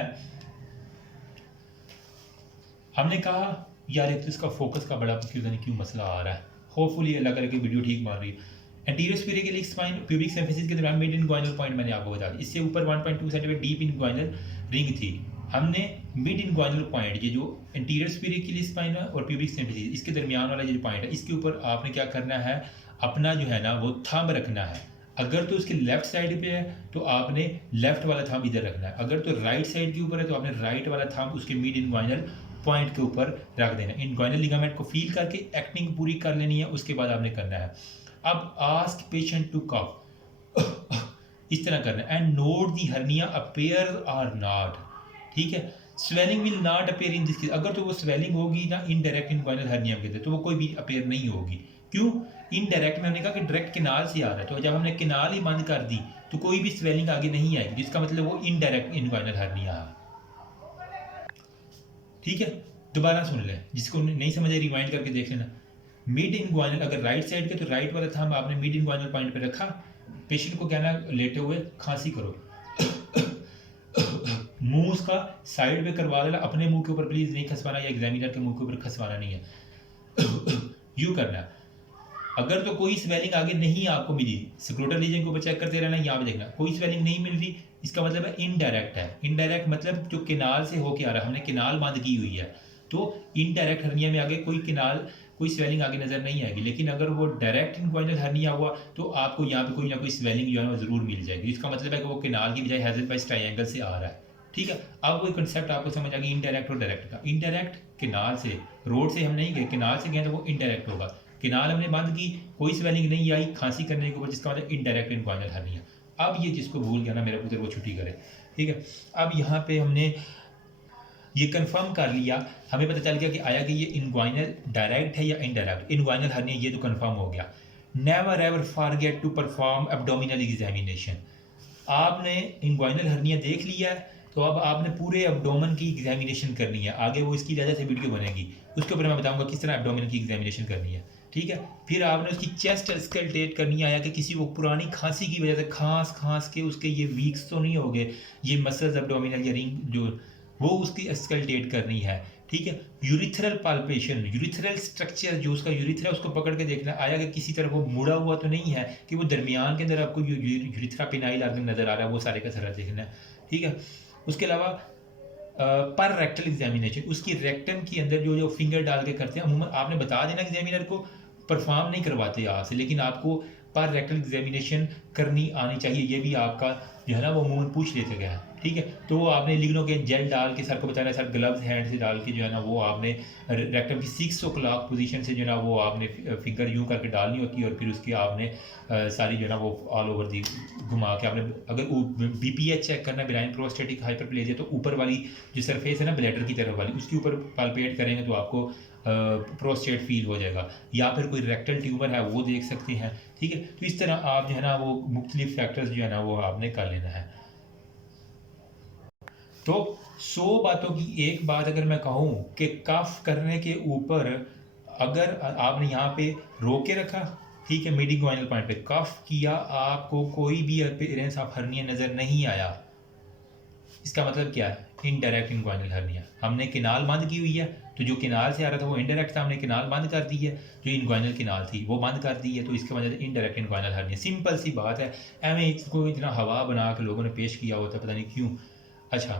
हमने कहा यार एक तो इसका फोकस का बड़ा क्यों मसला आ रहा है, होपफुली अल्लाह करे कि वीडियो ठीक मान रही है। एंटीरियर स्पीरियर के लिए स्पाइन प्यूबिक सिंफिसिस के दौरान मिड इंग्वाइनल पॉइंट मैंने आपको बता दी, इससे ऊपर 1.2 सेंटीमीटर डीप इंग्वाइनल रिंग थी। हमने मिड इंग्वाइनल पॉइंट, ये जो एंटीरियर स्पीरियर के लिए स्पाइन है और प्यूबिक सिंफिसिस, इसके दरमियान वाला जो पॉइंट है, इसके ऊपर आपने क्या करना है, अपना जो है ना वो थंब रखना है। अगर तो उसके लेफ्ट साइड पे है तो आपने लेफ्ट वाला थंब इधर रखना है, अगर तो राइट साइड के ऊपर है तो आपने राइट वाला थंब उसके मिड इंग्वाइनल पॉइंट के ऊपर रख देना। इंग्वाइनल लिगामेंट को फील करके एक्टिंग पूरी कर लेनी है, उसके बाद आपने करना है। अब आस्क पेशेंट टू कफ, इस तरह करना है, and note the hernia appear और नॉट, ठीक है। Swelling will not appear in this case, अगर तो वो स्वेलिंग होगी ना इनडायरेक्ट इंग्वाइनल हर्निया के अंदर, तो वो कोई भी अपेयर नहीं होगी। क्यों? इनडायरेक्ट में हमने कहा कि डायरेक्ट किनाल से आ रहा है, तो जब हमने किनाल ही बंद कर दी तो कोई भी स्वेलिंग आगे नहीं आएगी, जिसका मतलब वो इनडायरेक्ट इंग्वाइनल हर्निया है, ठीक है। दोबारा सुन लें, जिसको नहीं समझ आए रिवाइंड करके देख लेना। मिड इंग्वाइनल अगर राइट साइड के तो राइट वाला थंब आपने मिड इंग्वाइनल पॉइंट पे रखा, पेशेंट को कहना लेटे हुए खांसी करो, मुंह उसका साइड पे करवा देना, अपने मुंह के ऊपर प्लीज नहीं खसवाना या एग्जामिनर के मुंह के ऊपर खसवाना नहीं है, यूं करना है। अगर तो कोई स्वेलिंग आगे नहीं आपको मिली, स्क्रोटल रीजन को ऊपर चेक करते रहना, यहाँ पे देखना कोई स्वेलिंग नहीं मिल रही, इसका मतलब है इनडायरेक्ट है। इनडायरेक्ट मतलब जो किनाल से होके आ रहा है, हमने किनाल बंद की हुई है, तो इनडायरेक्ट हर्निया में आगे कोई किनाल कोई स्वेलिंग आगे नजर नहीं आएगी। लेकिन अगर वो डायरेक्ट इंग्वाइनल हर्निया हुआ तो आपको यहाँ पे कोई ना कोई स्वेलिंग जो है वो जरूर मिल जाएगी, इसका मतलब है कि वो किनाल की बजाय हेज़लबाइस ट्रायंगल से आ रहा है, ठीक है। अब वही कंसेप्ट आपको समझ आ गया इनडायरेक्ट और डायरेक्ट का। इनडायरेक्ट किनाल से, रोड से हम नहीं गए, किनाल से गए तो वो इनडायरेक्ट होगा। किनाल हमने बंद की, कोई स्वेलिंग नहीं आई खांसी करने के ऊपर, जिसका मतलब इनडायरेक्ट इंग्वाइनल हर्निया। अब ये जिसको भूल गया ना मेरा पुत्र वो छुट्टी करे, ठीक है। अब यहाँ पे हमने ये कंफर्म कर लिया, हमें पता चल गया कि आया कि ये इंग्वाइनल डायरेक्ट है या इनडायरेक्ट। इंग्वाइनल हर्निया ये तो कंफर्म हो गया। Never ever forget to perform abdominal examination. आपने इंग्वाइनल हर्निया देख लिया है तो अब आपने पूरे एब्डोमेन की एग्जामिनेशन करनी है। आगे वो इसकी वजह से वीडियो बनेगी, उसके ऊपर मैं बताऊंगा किस तरह एब्डोमेन की एग्जामिनेशन करनी है, ठीक है। फिर आपने उसकी चेस्ट स्केल्टेट करनी है, आया कि किसी को पुरानी खांसी की वजह से खांस खांस के उसके ये वीक्स तो नहीं हो गए, ये मसल्स एब्डोमिनल या रिंग जो वो उसकी स्केल्टेट करनी है, ठीक है। यूरिथ्रल पाल्पेशन, यूरिथ्रल स्ट्रक्चर जो उसका यूरिथ्रा उसको पकड़ के देखना, आया कि किसी तरह वो मुड़ा हुआ तो नहीं है कि वो दरमियान के अंदर आपको यूरिथ्रा पिनाइल आर्गन नजर आ रहा है, वो सारे का सारा देखना है, ठीक है। उसके अलावा पर रेक्टल एग्जामिनेशन, उसकी रेक्टम के अंदर जो जो फिंगर डाल के करते हैं, अमूमन आपने बता देना एग्जामिनर को, परफॉर्म नहीं करवाते आज से, लेकिन आपको पर रेक्टल एग्जामिनेशन करनी आनी चाहिए। ये भी आपका जो है ना वो अमूमन पूछ लेते गया है, ठीक है। तो वो आपने लिग्नो के जेल डाल के सर को बताना है, सर ग्लव्स हैंड से डाल के जो है ना वो आपने रेक्टम की 6 o'clock पोजीशन से जो है ना वो आपने फिंगर यूं करके डालनी होती है, और फिर उसकी आपने सारी जो है ना वो ऑल ओवर दी घुमा के आपने, अगर BPH चेक करना है बिनाइन प्रोस्टेटिक हाइपरप्लेजिया, तो ऊपर वाली जो सरफेस है ना ब्लैडर की तरफ वाली, उसके ऊपर पाल्पेट करेंगे तो आपको प्रोस्टेट फील हो जाएगा, या फिर कोई रेक्टल ट्यूमर है वो देख सकते हैं, ठीक है। तो इस तरह आप जो है ना वो मुख्तलिफ फैक्टर्स जो है ना वो आपने कर लेना है। तो 100 बातों की एक बात अगर मैं कहूँ कि कफ करने के ऊपर अगर आपने यहाँ पे रोक के रखा, ठीक है, मिड इंग्वाइनल पॉइंट पे कफ किया, आपको कोई भी अपीयरेंस ऑफ हर्निया नज़र नहीं आया, इसका मतलब क्या है? Indirect inguinal hernia. हमने किनाल बंद की हुई है, तो जो किनाल से आ रहा था वो इनडायरेक्ट था, हमने किनाल बंद कर दी है, जो इंग्वाइनल किनाल थी वो बंद कर दी है, तो इसके वजह से इनडायरेक्ट इंग्वाइनल हर्निया। सिंपल सी बात है, एवं इसको इतना हवा बना के लोगों ने पेश किया होता पता नहीं क्यों। अच्छा,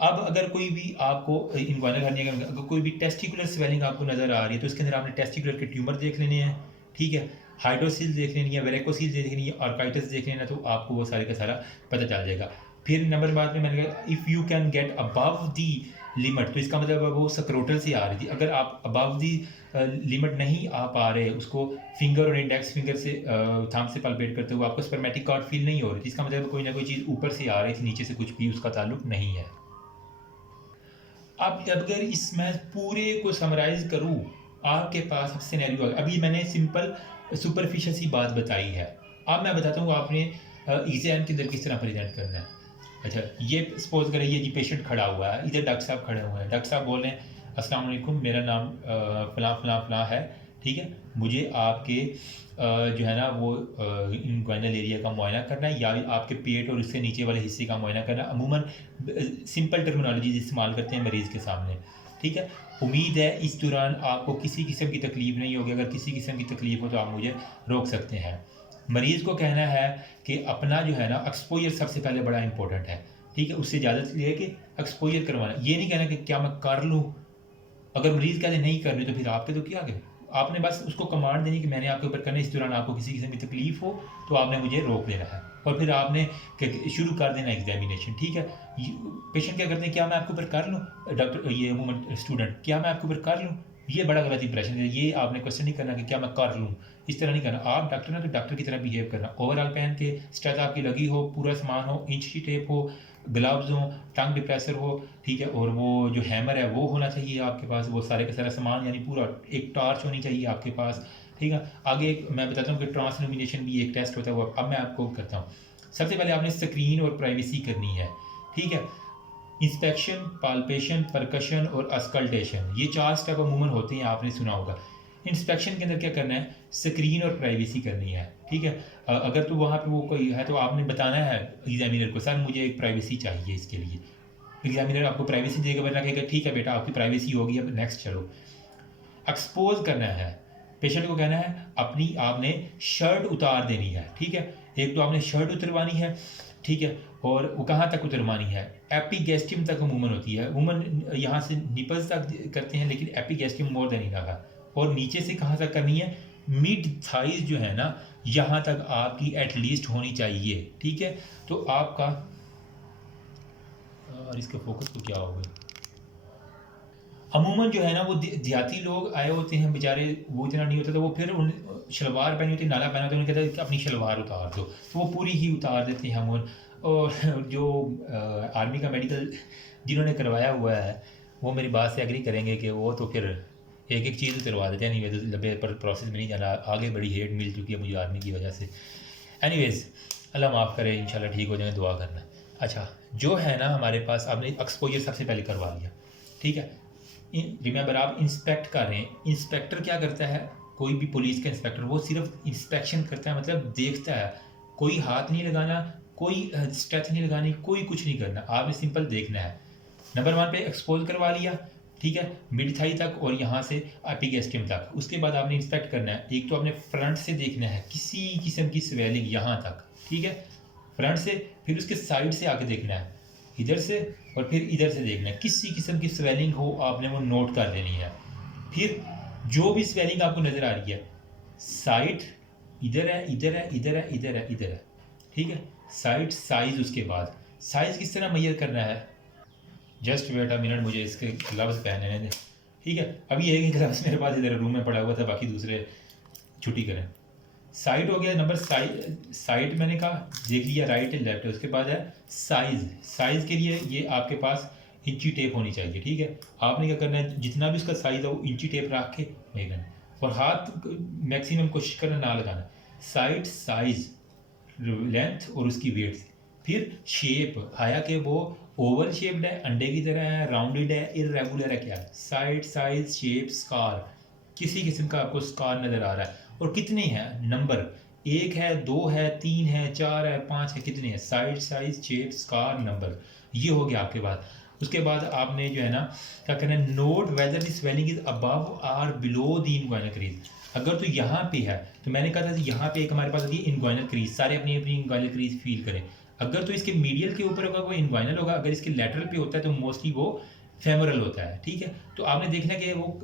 अब अगर कोई भी आपको इंग्वाइनल हर्निया का अगर कोई भी टेस्टिकुलर स्वेलिंग आपको नज़र आ रही है, तो इसके अंदर आपने टेस्टिकुलर के ट्यूमर देख लेने हैं, ठीक है, हाइड्रोसील देख लेनी है, वेरेकोसील देख लेनी है, ऑर्काइटिस देख लेना, तो आपको वो सारे का सारा पता चल जाएगा। फिर नंबर बाद में मैंने कहा if you can get above the limit, तो इसका मतलब वो सक्रोटल से आ रही थी। अगर आप अबव दी लिमिट नहीं आ पा रहे, उसको फिंगर और इंडेक्स फिंगर से थंब से पल्पेट करते हुए आपको स्पर्मेटिक कार्ड फील नहीं हो रही थी, इसका मतलब कोई ना कोई चीज़ ऊपर से आ रही थी, नीचे से कुछ भी उसका ताल्लुक नहीं है। अब अगर इसमें पूरे को समराइज करूँ, आपके पास सिनेरियो अभी मैंने सिंपल सुपरफिशियल सी बात बताई है। अब मैं बताता हूँ आपने एग्जाम के अंदर किस तरह प्रेजेंट करना है। अच्छा, ये सपोज करें ये जी पेशेंट खड़ा हुआ है, इधर डॉक्टर साहब खड़े हुए हैं, डॉक्टर साहब बोल रहे हैं अस्सलाम वालेकुम, मेरा नाम फ़लाँ फ़लाँ फ़लाँ है, ठीक है, मुझे आपके जो है ना वो इंग्वाइनल एरिया का मुआयना करना है, या आपके पेट और उससे नीचे वाले हिस्से का मुआयना करना है। अमूमन सिंपल टर्मिनोलॉजी इस्तेमाल करते हैं मरीज़ के सामने, ठीक है। उम्मीद है इस दौरान आपको किसी किस्म की तकलीफ़ नहीं होगी, अगर किसी किस्म की तकलीफ़ हो तो आप मुझे रोक सकते हैं। मरीज़ को कहना है कि अपना जो है ना एक्सपोजर सबसे पहले बड़ा इंपॉर्टेंट है, ठीक है, उससे ज़्यादा इसलिए है कि एक्सपोजर करवाना। ये नहीं कहना कि क्या मैं कर लूँ, अगर मरीज़ कहते नहीं कर रहे तो फिर आपके तो क्या आगे, आपने बस उसको कमांड देनी कि मैंने आपके ऊपर करना है, इस दौरान आपको किसी किस्म की तकलीफ़ हो तो आपने मुझे रोक देना है, और फिर आपने शुरू कर देना एग्जामिनेशन, ठीक है। पेशेंट क्या करते हैं, क्या मैं आपके ऊपर कर लूँ, डॉक्टर ये अमूमन स्टूडेंट, क्या मैं आपके ऊपर कर लूँ, ये बड़ा गलत इंप्रेशन है। ये आपने क्वेश्चन नहीं करना कि क्या मैं कर लूँ, इस तरह नहीं करना। आप डॉक्टर ना तो डॉक्टर की तरह बिहेव करना, ओवरऑल पहन के, स्ट्रेच आपकी लगी हो, पूरा सामान हो, इंच की टेप हो, ग्लव्स हो, टंग डिप्रेसर हो, ठीक है, और वो जो हैमर है वो होना चाहिए आपके पास, वो सारे का सारा सामान, यानी पूरा एक टॉर्च होनी चाहिए आपके पास, ठीक है। आगे एक मैं बताता हूँ कि ट्रांसल्यूमिनेशन भी एक टेस्ट होता है, वो अब मैं आपको करता हूँ। सबसे पहले आपने स्क्रीन और प्राइवेसी करनी है, ठीक है। इंस्पेक्शन, पाल्पेशन, परकशन और अस्कल्टेशन, ये 4 स्टेप अमूमन होते हैं, आपने सुना होगा। इंस्पेक्शन के अंदर क्या करना है, स्क्रीन और प्राइवेसी करनी है, ठीक है। अगर तो वहाँ पे वो कोई है तो आपने बताना है एग्जामिनर को, सर मुझे एक प्राइवेसी चाहिए इसके लिए। एग्जामिनर आपको प्राइवेसी देगा, वरना कहेगा ठीक है बेटा आपकी प्राइवेसी होगी, अब नेक्स्ट चलो। एक्सपोज करना है, पेशेंट को कहना है अपनी आपने शर्ट उतार देनी है, ठीक है। एक तो आपने शर्ट उतरवानी है, ठीक है, और वो कहाँ तक उतरवानी है, एपिगैस्ट्रियम तक अमूमन होती है, अमूमन यहाँ से निपल्स तक करते हैं, लेकिन एपिगैस्ट्रियम मोर देन इनफ है। और नीचे से कहाँ तक करनी है, मिड थाइज जो है ना, यहाँ तक आपकी एटलीस्ट होनी चाहिए, ठीक है। तो आपका और इसके फोकस को क्या हो गया, अमूमन जो है ना वो देहाती लोग आए होते हैं बेचारे, वो इतना नहीं होता, तो वो फिर उन शलवार पहनी होती है, नाला पहना होता है, उन्हें कहता है कि अपनी शलवार उतार दो, तो वो पूरी ही उतार देते हैं अमूमन। और जो आर्मी का मेडिकल जिन्होंने करवाया हुआ है वो मेरी बात से एग्री करेंगे कि वो तो फिर एक एक चीज़ उतरवा देते हैं। नहीं तो लंबे पर प्रोसेस में नहीं जाना, आगे बड़ी हेट मिल चुकी है मुझे आर्मी की वजह से। एनीवेज, अल्लाह माफ़ करे, इंशाल्लाह ठीक हो जाए, दुआ करना। अच्छा, जो है ना हमारे पास आपने एक्सपोजर सबसे पहले करवा लिया, ठीक है। रिमेंबर आप इंस्पेक्ट कर रहे हैं, इंस्पेक्टर क्या करता है, कोई भी पुलिस का इंस्पेक्टर वो सिर्फ इंस्पेक्शन करता है, मतलब देखता है, कोई हाथ नहीं लगाना, कोई स्ट्रेच नहीं लगानी, कोई कुछ नहीं करना, आपने सिंपल देखना है। नंबर 1 पे एक्सपोज करवा लिया, ठीक है, मिड थाई तक और यहाँ से एपिगैस्ट्रियम तक। उसके बाद आपने इंस्पेक्ट करना है, एक तो आपने फ्रंट से देखना है किसी किस्म की स्वेलिंग यहाँ तक, ठीक है, फ्रंट से, फिर उसके साइड से आके देखना है, इधर से, और फिर इधर से देखना है, किसी किस्म की स्वेलिंग हो आपने वो नोट कर लेनी है। फिर जो भी स्वेलिंग आपको नज़र आ रही है, साइड इधर है, इधर है, इधर है, इधर है, इधर है, ठीक है, साइड साइज। उसके बाद साइज किस तरह मेजर करना है, जस्ट वेट अ मिनट, मुझे इसके ग्लव्स पहनने दें, ठीक है। अभी एक ही ग्लव्स मेरे पास इधर रूम में पड़ा हुआ था, बाकी दूसरे छुट्टी करें। साइड हो गया, नंबर साइड मैंने कहा देख लिया, राइट एंड लेफ्ट है। उसके बाद है साइज़, साइज़ के लिए ये आपके पास इंची टेप होनी चाहिए, ठीक है। आपने क्या करना है, जितना भी उसका साइज़ है वो इंची टेप रख के देखना, और हाथ मैक्सिमम कोशिश करना ना लगाना। साइड साइज़, लेंथ और उसकी वेट, फिर शेप आया कि वो ओवल शेप्ड है, अंडे की तरह है, राउंडेड है, इररेगुलर है, क्या है, साइड साइज शेप स्कार, किसी किस्म का आपको स्कार नज़र आ रहा है। और कितने हैं नंबर, 1 है, 2 है, 3 है, 4 है, 5 है, कितने हैं, side size shape scar number, ये हो गया आपके पास। उसके बाद आपने जो है ना क्या करना है, note whether the swelling is above or below the inguinal crease. अगर तो यहाँ पे है तो मैंने कहा था यहाँ पे एक हमारे पास होती है इनग्वाइनल क्रीज, सारे अपनी अपनी इनग्वाइनल क्रीज फील करें। अगर तो इसके मीडियल के ऊपर होगा वो इनग्वाइनल होगा, अगर इसके लेटरल पे होता है तो मोस्टली वो फेमरल होता है, ठीक है। तो आपने देखना कि वो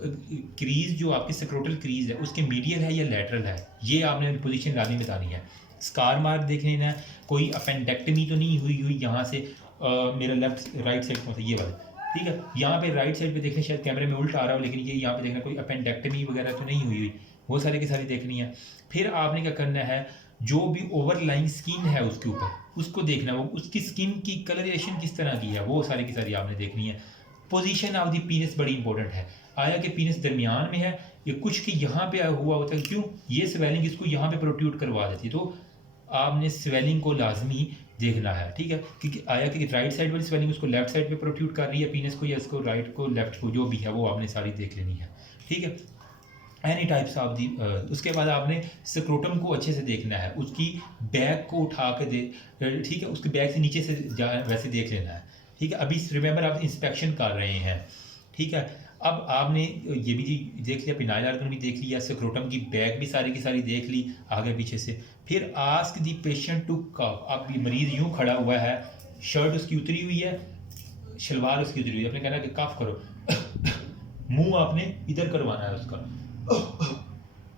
क्रीज जो आपकी सक्रोटल क्रीज है उसके मीडियल है या लेटरल है, ये आपने पोजीशन लानी बतानी है। स्कार मार्क देख लेना है, कोई अपेंडेक्टमी तो नहीं हुई हुई यहाँ से मेरा लेफ्ट राइट साइड कौन सा, ये वाला, ठीक है। यहाँ पे राइट साइड पे देखना, शायद कैमरे में उल्टा आ रहा हो, लेकिन ये यहाँ पे देखना कोई अपेंडेक्टमी वगैरह तो नहीं हुई हुई, वो सारी की सारी देखनी है। फिर आपने क्या करना है, जो भी ओवरलाइंग स्किन है उसके ऊपर उसको देखना, वो उसकी स्किन की कलरेशन किस तरह की है, वो सारी की सारी आपने देखनी है। पोजीशन ऑफ द पीनस बड़ी इंपॉर्टेंट है, आया कि पीनस दरमियान में है, ये कुछ के यहाँ पे हुआ होता है, क्यों, ये स्वेलिंग इसको यहाँ पे प्रोट्यूट करवा देती है, तो आपने स्वेलिंग को लाजमी देखना है, ठीक है। क्योंकि आया कि राइट साइड वाली स्वेलिंग उसको लेफ्ट साइड पे प्रोट्यूट कर रही है पीनस को, या इसको राइट को लेफ्ट को, जो भी है वो आपने सारी देख लेनी है, ठीक है। Any types of the. उसके बाद आपने स्क्रोटम को अच्छे से देखना है, उसकी बैक को उठा के दे, ठीक है, उसके बैक से नीचे से वैसे देख लेना है, ठीक है। अभी रिमेंबर आप इंस्पेक्शन कर रहे हैं, ठीक है। अब आपने ये भी देख लिया, पिनाइल आर्गन भी देख लिया, स्क्रोटम की बैक भी सारी की सारी देख ली आगे पीछे से। फिर आस्क दी पेशेंट टू कफ, अब मरीज़ यूँ खड़ा हुआ है, शर्ट उसकी उतरी हुई है, शलवार उसकी उतरी हुई है, आपने कहना कि कफ करो मुंह आपने इधर करवाना है उसका,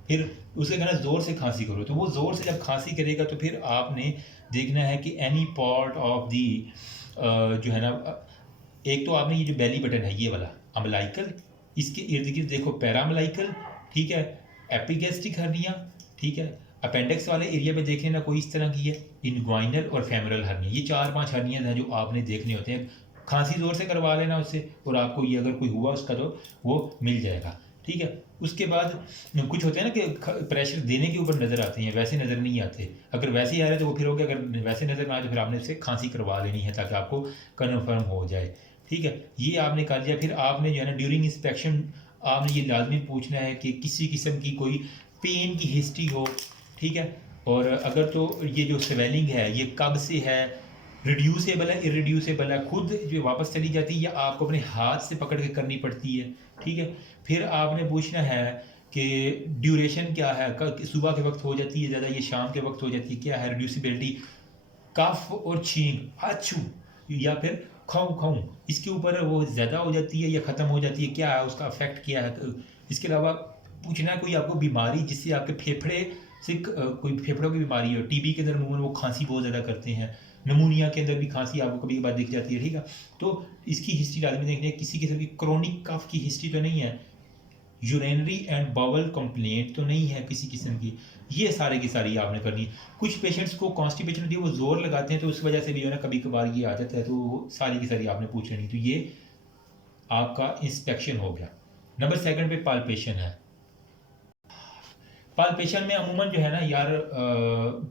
फिर उसे कहना ज़ोर से खांसी करो, तो वो ज़ोर से जब खांसी करेगा तो फिर आपने देखना है कि एनी पार्ट ऑफ दी जो है ना, एक तो आपने ये जो बेली बटन है ये वाला अम्बलाइकल, इसके इर्द गिर्द देखो पैराम्बलाइकल, ठीक है, एपिगैस्ट्रिक हर्निया, ठीक है। अपेंडिक्स वाले एरिया पे देख लेना कोई इस तरह की है, इनग्वाइनल और फेमरल हर्निया, ये 4-5 हर्नियाज हैं जो आपने देखने होते हैं। खांसी ज़ोर से करवा लेना उससे, और आपको ये अगर कोई हुआ उसका तो वो मिल जाएगा, ठीक है। उसके बाद कुछ होते हैं ना कि प्रेशर देने के ऊपर नज़र आते हैं, वैसे नज़र नहीं आते, अगर वैसे ही आ रहे तो वो फिर हो गया, अगर वैसे नज़र ना आए तो फिर आपने उससे खांसी करवा लेनी है ताकि आपको कन्फर्म हो जाए, ठीक है। ये आपने कर लिया। फिर आपने जो है ना ड्यूरिंग इंस्पेक्शन आपने ये लाजमी पूछना है कि किसी किस्म की कोई पेन की हिस्ट्री हो, ठीक है। और अगर तो ये जो स्वेलिंग है ये कब से है, रिड्यूसेबल है, इरिड्यूसेबल है, खुद जो वापस चली जाती है या आपको अपने हाथ से पकड़ के करनी पड़ती है, ठीक है। फिर आपने पूछना है कि ड्यूरेशन क्या है, सुबह के वक्त हो जाती है ज़्यादा, ये शाम के वक्त हो जाती है, क्या है रिड्यूसिबिलिटी, कफ और छींक अच्छू या फिर खाऊं खाऊं, इसके ऊपर वो ज़्यादा हो जाती है या ख़त्म हो जाती है, क्या है उसका अफेक्ट क्या है। इसके अलावा पूछना है कोई आपको बीमारी जिससे आपके फेफड़े से कोई फेफड़ों की बीमारी हो, टीबी के अंदर अमूमन वो खांसी बहुत ज़्यादा करते हैं, नमूनिया के अंदर भी खांसी आपको कभी कभार दिख जाती है, ठीक है। तो इसकी हिस्ट्री लाजमी देखनी है, किसी किस्म की क्रोनिक कफ की हिस्ट्री तो नहीं है, यूरिनरी एंड बाउल कंप्लेंट तो नहीं है किसी किस्म की, ये सारे की सारी आपने करनी है। कुछ पेशेंट्स को कॉन्स्टिपेशन होती है, वो जोर लगाते हैं तो उस वजह से भी जो है ना कभी कभार ये आ जाता है, तो सारी की सारी आपने पूछ लेनी। तो ये आपका इंस्पेक्शन हो गया। नंबर 2 पे पाल्पेशन है। पाल्पेशन में अमूमन जो है ना यार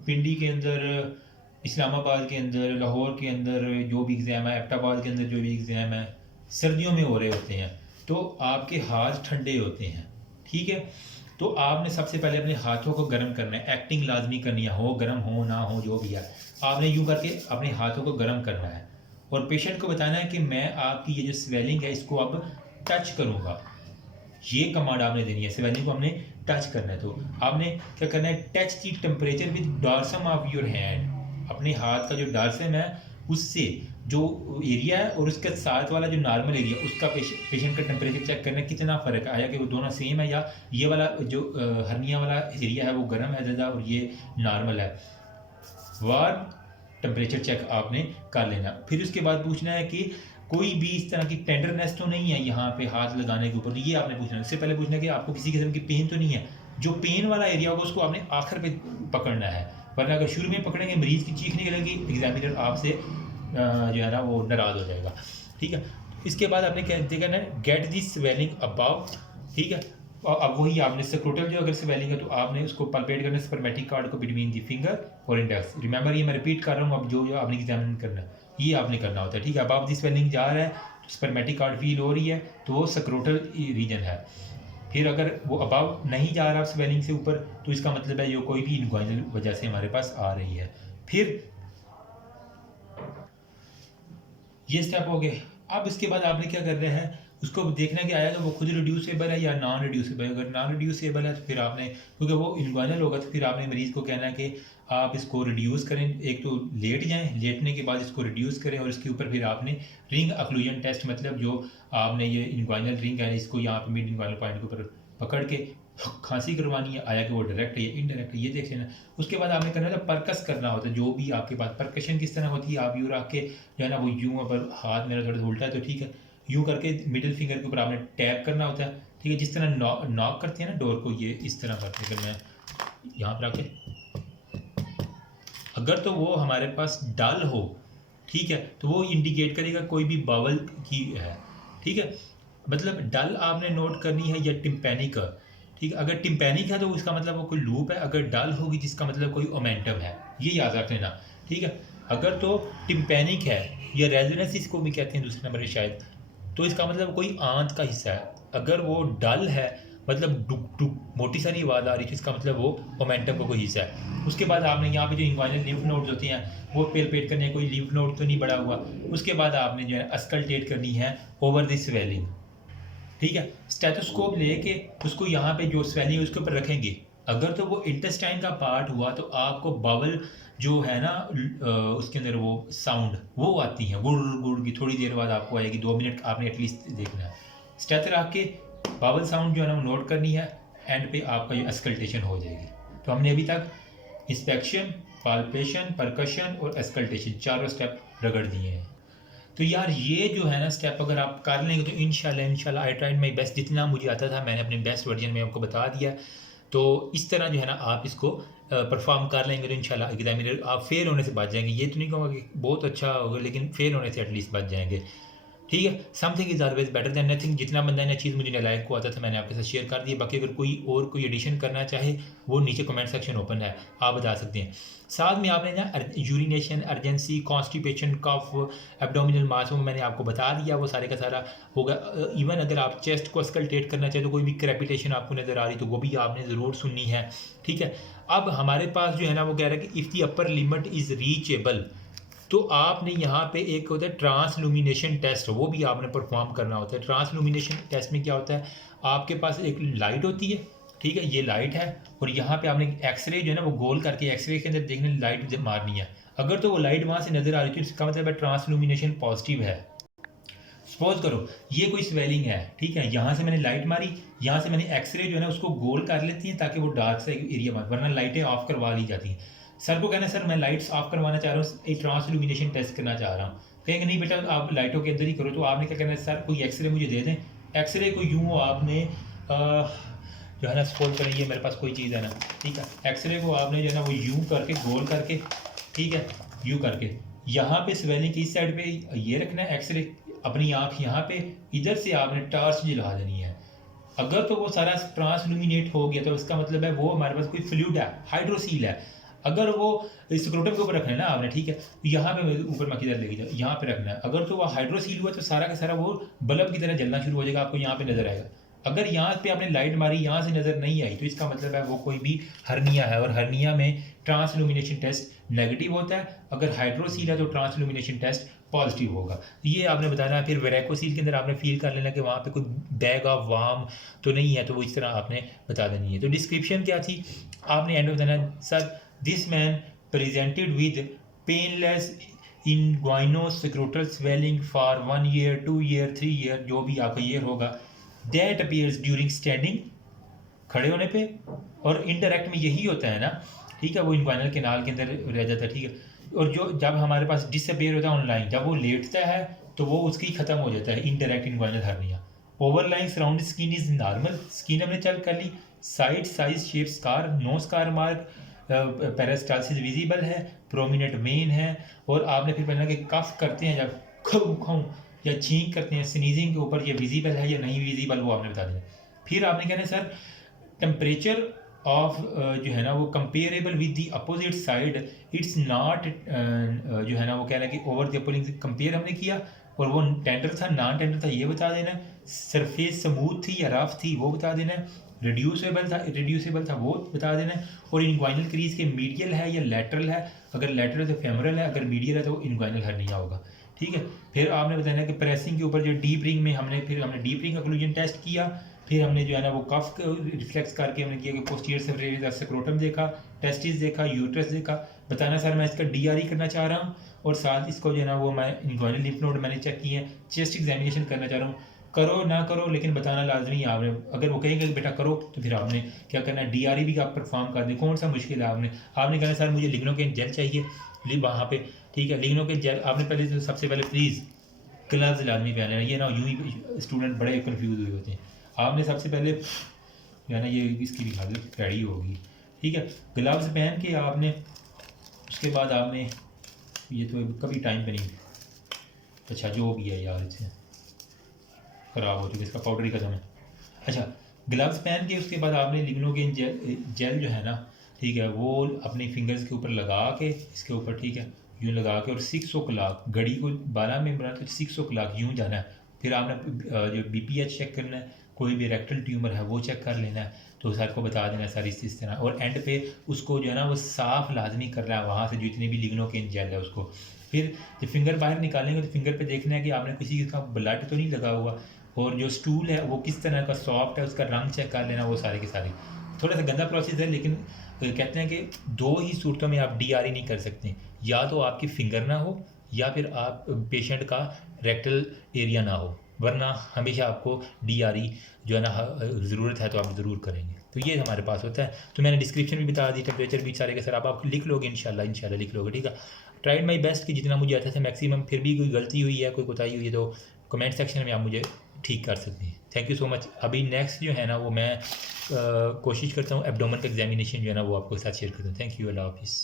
पिंडी के अंदर, इस्लामाबाद के अंदर, लाहौर के अंदर जो भी एग्ज़ाम है, एबटाबाद के अंदर जो भी एग्ज़ाम है, सर्दियों में हो रहे होते हैं, तो आपके हाथ ठंडे होते हैं, ठीक है। तो आपने सबसे पहले अपने हाथों को गर्म करना है, एक्टिंग लाजमी करनी है, हो गर्म हो ना हो जो भी है, आपने यूँ करके अपने हाथों को गर्म करना है और पेशेंट को बताना है कि मैं आपकी ये जो स्वेलिंग है इसको अब टच करूँगा, ये कमांड आपने देनी है, स्वेलिंग को हमने टच करना है। तो आपने क्या करना है, touch the temperature with dorsum of your hand, अपने हाथ का जो डॉर्सम है उससे जो एरिया है और उसके साथ वाला जो नॉर्मल एरिया उसका पेशेंट का टेम्परेचर चेक करना है, कितना फ़र्क आया कि वो दोनों सेम है या ये वाला जो हर्निया वाला एरिया है वो गर्म है ज़्यादा और ये नॉर्मल है। वार्म टेम्परेचर चेक आपने कर लेना। फिर उसके बाद पूछना है कि कोई भी इस तरह की टेंडरनेस तो नहीं है यहाँ पे हाथ लगाने के ऊपर, तो ये आपने पूछना है। उससे पहले पूछना है कि आपको किसी किस्म की पेन तो नहीं है, जो पेन वाला एरिया होगा उसको आपने आखिर पे पकड़ना है, वरना अगर शुरू में पकड़ेंगे मरीज़ की चीख निकलेगी, एग्जामिनर आपसे जो है ना वो नाराज़ हो जाएगा, ठीक है। इसके बाद आपने क्या देखना है, गेट दी स्वेलिंग अबाउ, ठीक है, अब वही आपने स्क्रोटल जो अगर स्वेलिंग है तो आपने उसको पल्पेट करना स्पर्मेटिक कार्ड को बिटवीन दी फिंगर और इंडेक्स। रिमेंबर ये मैं रिपीट कर रहा हूँ, अब जो आपने एग्जामिन करना है ये आपने करना होता है, ठीक है। अब आप दी स्वेलिंग जा रहा है तो स्पर्मेटिक कार्ड फील हो रही है तो वो स्क्रोटल रीजन है। फिर अगर वो अबाव नहीं जा रहा स्वेलिंग से ऊपर तो इसका मतलब है ये कोई भी इनग्वाइनल वजह से हमारे पास आ रही है। फिर ये स्टेप हो गए। अब इसके बाद आपने क्या करना है, उसको देखना कि आया तो वो खुद रिड्यूसेबल है या नॉन रिड्यूसेबल है। अगर नॉन रिड्यूसेबल है तो फिर आपने, क्योंकि वो इनग्वाइनल होगा तो फिर आपने मरीज़ को कहना है कि आप इसको रिड्यूस करें। एक तो लेट जाएं, लेटने के बाद इसको रिड्यूस करें और इसके ऊपर फिर आपने रिंग अक्लूजन टेस्ट, मतलब जो आपने ये इनग्वाइनल रिंग है इसको यहाँ पे मिड इनग्वाइनल पॉइंट के ऊपर पकड़ के खांसी करवानी है, आया कि वो डायरेक्ट है या इनडायरेक्ट है ये देख लेना। उसके बाद आपने करना है परकस करना होता है, जो भी आपके पास परकशन किस तरह होती है, आप यूँ रख के जो है ना वो यूँ, अगर हाथ मेरा थोड़ा सा उल्टा है तो ठीक है, यूँ करके मिडिल फिंगर के ऊपर आपने टैप करना होता है, ठीक है। जिस तरह नॉक करते हैं ना डोर को, ये इस तरह करते हैं। अगर मैं यहाँ पर आके, अगर तो वो हमारे पास डल हो, ठीक है, तो वो इंडिकेट करेगा कोई भी बावल की है, ठीक है। मतलब डल आपने नोट करनी है या टिम्पैनिक, ठीक है। अगर टिम्पैनिक है तो उसका मतलब वो कोई लूप है, अगर डल होगी जिसका मतलब कोई ओमेंटम है, ये याद रख लेना, ठीक है। अगर तो टिम्पैनिक है या रेजोनेंस इसको भी कहते हैं दूसरे नंबर पे शायद, तो इसका मतलब कोई आंत का हिस्सा है। अगर वो डल है मतलब डुक डुक मोटी सारी आवाज़ आ रही है, इसका मतलब वो मोमेंटम का कोई हिस्सा है। उसके बाद आपने यहाँ पे जो इंग्वाइनल लिम्फ नोड्स होते हैं वो पेलपेट करने, कोई लिम्फ नोड तो नहीं बढ़ा हुआ। उसके बाद आपने जो है अस्कल्टेट करनी है ओवर द स्वेलिंग, ठीक है। स्टेथोस्कोप लेके उसको यहाँ पे जो स्वेलिंग है उसके ऊपर रखेंगे। अगर तो वो इंटेस्टाइन का पार्ट हुआ तो आपको बावल जो है ना उसके अंदर वो साउंड वो आती हैं गुड़ गुड़ की, थोड़ी देर बाद आपको आएगी, 2 मिनट आपने एटलीस्ट देखना है। स्टेथ रख के बावल साउंड जो है ना वो नोट करनी है, एंड पे आपका ये अस्कल्टेशन हो जाएगी। तो हमने अभी तक इंस्पेक्शन, पाल्पेशन, परकशन और अस्कल्टेशन चारों स्टेप रगड़ दिए हैं। तो यार ये जो है ना स्टेप अगर आप कर लेंगे तो इंशाल्लाह आई ट्राइड माई बेस्ट, जितना मुझे आता था मैंने अपने बेस्ट वर्जन में आपको बता दिया। तो इस तरह जो है ना आप इसको परफॉर्म कर लेंगे तो इंशाल्लाह एग्जामिनर आप फेल होने से बच जाएंगे। ये तो नहीं कहूँगा कि बहुत अच्छा होगा, लेकिन फेल होने से एटलीस्ट बच जाएंगे, ठीक है। Something is always better than nothing. जितना बंदा ने चीज़ मुझे नालायक को आता था मैंने आपके साथ शेयर कर दिया। बाकी अगर कोई और कोई एडिशन करना चाहे वो नीचे कमेंट सेक्शन ओपन है, आप बता सकते हैं। साथ में आपने ना यूरिनेशन, अर्जेंसी, कॉन्स्टिपेशन, कफ, एब्डोमिनल मास, वो मैंने आपको बता दिया, वो सारे का सारा होगा। इवन अगर आप चेस्ट को स्कल्टेट करना चाहे तो कोई भी क्रेपिटेशन आपको नज़र आ रही तो वो भी आपने ज़रूर सुननी है, ठीक है। अब हमारे पास जो है ना वो कह रहा है कि if the upper limit is reachable, तो आपने यहाँ पे एक होता है ट्रांसलुमिनेशन टेस्ट, वो भी आपने परफॉर्म करना होता है। ट्रांसलुमिनेशन टेस्ट में क्या होता है, आपके पास एक लाइट होती है, ठीक है, ये लाइट है, और यहाँ पे आपने एक्सरे जो है ना वो गोल करके एक्सरे के अंदर देखने लाइट मारनी है। अगर तो वो लाइट वहाँ से नज़र आ रही थी इसका मतलब है ट्रांसलुमिनेशन पॉजिटिव है। सपोज करो ये कोई स्वेलिंग है, ठीक है, यहाँ से मैंने लाइट मारी, यहाँ से मैंने एक्सरे जो है ना उसको गोल कर लेती हैं ताकि वो डार्क सा एरिया मार, वरना लाइटें ऑफ करवा ली जाती हैं। सर को कहना है सर मैं लाइट्स ऑफ करवाना चाह रहा हूँ, एक ट्रांसलुमिनेशन टेस्ट करना चाह रहा हूँ। कहेंगे नहीं बेटा आप लाइटों के अंदर ही करो। तो आपने क्या करना है, सर कोई एक्सरे मुझे दे दें। एक्सरे को यूँ आपने जो है ना सपोज करें ये मेरे पास कोई चीज़ है ना, ठीक है, एक्सरे को आपने जो है ना वो यूँ करके गोल करके, ठीक है, यूँ करके यहाँ पे स्वेलिंग की इस साइड पे ये रखना है एक्सरे, अपनी आँख यहाँ पे, इधर से आपने टार्च जला देनी है। अगर तो वो सारा ट्रांसलुमिनेट हो गया तो इसका मतलब है वो हमारे पास कोई फ्लूइड है, हाइड्रोसील है। अगर वो स्क्रोटम के ऊपर रखना है ना आपने, ठीक है, तो यहाँ पे ऊपर मैं किधर लेके जाऊँ, यहाँ पे रखना है। अगर तो वो हाइड्रोसील हुआ तो सारा का सारा वो बल्ब की तरह जलना शुरू हो जाएगा, आपको यहाँ पे नजर आएगा। अगर यहाँ पे आपने लाइट मारी यहाँ से नज़र नहीं आई तो इसका मतलब है वो कोई भी हर्निया है, और हर्निया में ट्रांसलुमिनेशन टेस्ट नेगेटिव होता है। अगर हाइड्रोसील है तो ट्रांसलुमिनेशन टेस्ट पॉजिटिव होगा। ये आपने बताना है। फिर वेरेकोसील के अंदर आपने फील कर लेना कि वहाँ पे कोई बैग ऑफ वार्म तो नहीं है, तो वो इस तरह आपने बता देनी है। तो डिस्क्रिप्शन क्या थी आपने एंड में बताना, sir this man presented with painless inguinal swelling for 1 year, 2 year, 3 year, जो भी आपका ईयर होगा, that appears during standing, खड़े होने पे, और इंटरेक्ट में यही होता है ना, ठीक है, वो इनग्वाइनल कैनाल के अंदर रह जाता है, ठीक है। और जो जब हमारे पास डिसअपेयर होता है ऑनलाइन, जब वो लेटता है तो वो उसकी ख़त्म हो जाता है indirect inguinal hernia. Overlying surrounding skin is normal, skin हमने चेक कर ली, side size shape scar, no scar mark, peristalsis visible है, प्रोमिनेंट वेन है। और आपने फिर पहले कि कफ करते हैं जब खू खू या छींक करते हैं स्नीजिंग के ऊपर, ये विजिबल है या नहीं विजिबल, वो आपने बता दिया। फिर आपने कहना है सर टेम्परेचर ऑफ जो है ना वो comparable with the opposite side, it's not जो है ना वो कह रहा है कि ओवर द अपोजिंग कंपेयर हमने किया, और वो टेंडर था नॉन टेंडर था ये बता देना है, सरफेस स्मूथ थी या रफ थी वो बता देना है, रिड्यूसेबल था वो बता देना है, और इनग्वाइनल क्रीज के मीडियल है या लैटरल है, अगर लैटरल है तो फेमरल है, अगर मीडियल है तो इनग्वाइनल हर्निया होगा। ठीक है, फिर आपने बताना कि प्रेसिंग के ऊपर जो डीप रिंग में हमने डीप रिंग ऑक्लूजन टेस्ट किया, फिर हमने जो है ना वो कफ रिफ्लेक्स करके हमने किया कि पोस्टीरियर सेक्रोटम देखा, टेस्टिस देखा, यूट्रस देखा। बताना सर मैं इसका डीआरई करना चाह रहा हूँ, और साथ इसको जो है ना वो मैं इनग्वाइनल लिम्फ नोड मैंने चेक किए हैं, चेस्ट एग्जामिनेशन करना चाह रहा हूँ। करो ना करो लेकिन बताना लाजमी है आपने, अगर वो कहेंगे कि बेटा करो तो फिर आपने क्या करना है, डीआरई भी आप परफॉर्म कर दें। कौन सा मुश्किल है, आपने कहना सर मुझे लिग्नोकेन जेल चाहिए वहाँ पे। ठीक है, लिग्नोकेन जेल आपने पहले तो सबसे पहले प्लीज़ ग्लव्स लाजमी पहने हैं, ये ना यूँ ही स्टूडेंट बड़े कन्फ्यूज हुए होते हैं। आपने सबसे पहले जो है ना ये इसकी भी हालत रेडी होगी। ठीक है, ग्लव्स पहन के आपने उसके बाद आपने ये तो कभी टाइम पे नहीं, अच्छा जो भी है यार इससे ख़राब हो चुका, इसका पाउडर ही खत्म है। अच्छा, ग्लव्स पहन के उसके बाद आपने लिग्नोकेन जेल जो है ना, ठीक है, वो अपने फिंगर्स के ऊपर लगा के इसके ऊपर, ठीक है, यूँ लगा के, और 6 o'clock घड़ी को 12 में बना तो 6 o'clock यूँ जाना है। फिर आपने जो BPH चेक करना है, कोई भी रेक्टल ट्यूमर है वो चेक कर लेना है, तो सर को बता देना सर इस तरह, और एंड पे उसको जो है ना वो साफ़ लाजमी करना है वहाँ से जितने भी लिग्नोकेन जेल है उसको। फिर जब फिंगर बाहर निकालेंगे तो फिंगर पे देखना है कि आपने किसी का ब्लड तो नहीं लगा हुआ, और जो स्टूल है वो किस तरह का सॉफ्ट है उसका रंग चेक कर लेना, वो सारे के सारे। थोड़ा सा गंदा प्रोसेस है, लेकिन कहते हैं कि 2 ही सूरतों में आप DRE नहीं कर सकते, या तो आपकी फिंगर ना हो या फिर आप पेशेंट का रेक्टल एरिया ना हो, वरना हमेशा आपको DRE जो है ना ज़रूरत है तो आप ज़रूर करेंगे। तो ये हमारे पास होता है। तो मैंने डिस्क्रिप्शन में बता दी, टेम्परेचर भी सारे के सर आप लिख लोगे इंशाल्लाह लिख लोगे। ठीक है, ट्राइड माई बेस्ट कि जितना मुझे आता था मैक्सिमम, फिर भी कोई गलती हुई है कोई कोताही हुई है तो कमेंट सेक्शन में आप मुझे ठीक कर सकते हैं। Thank you so much. अभी नेक्स्ट जो है ना वो मैं कोशिश करता हूँ एब्डोमेन का एग्जामिनेशन जो है ना वो आपको साथ शेयर करता हूँ। थैंक यू, अल्लाह हाफिज़।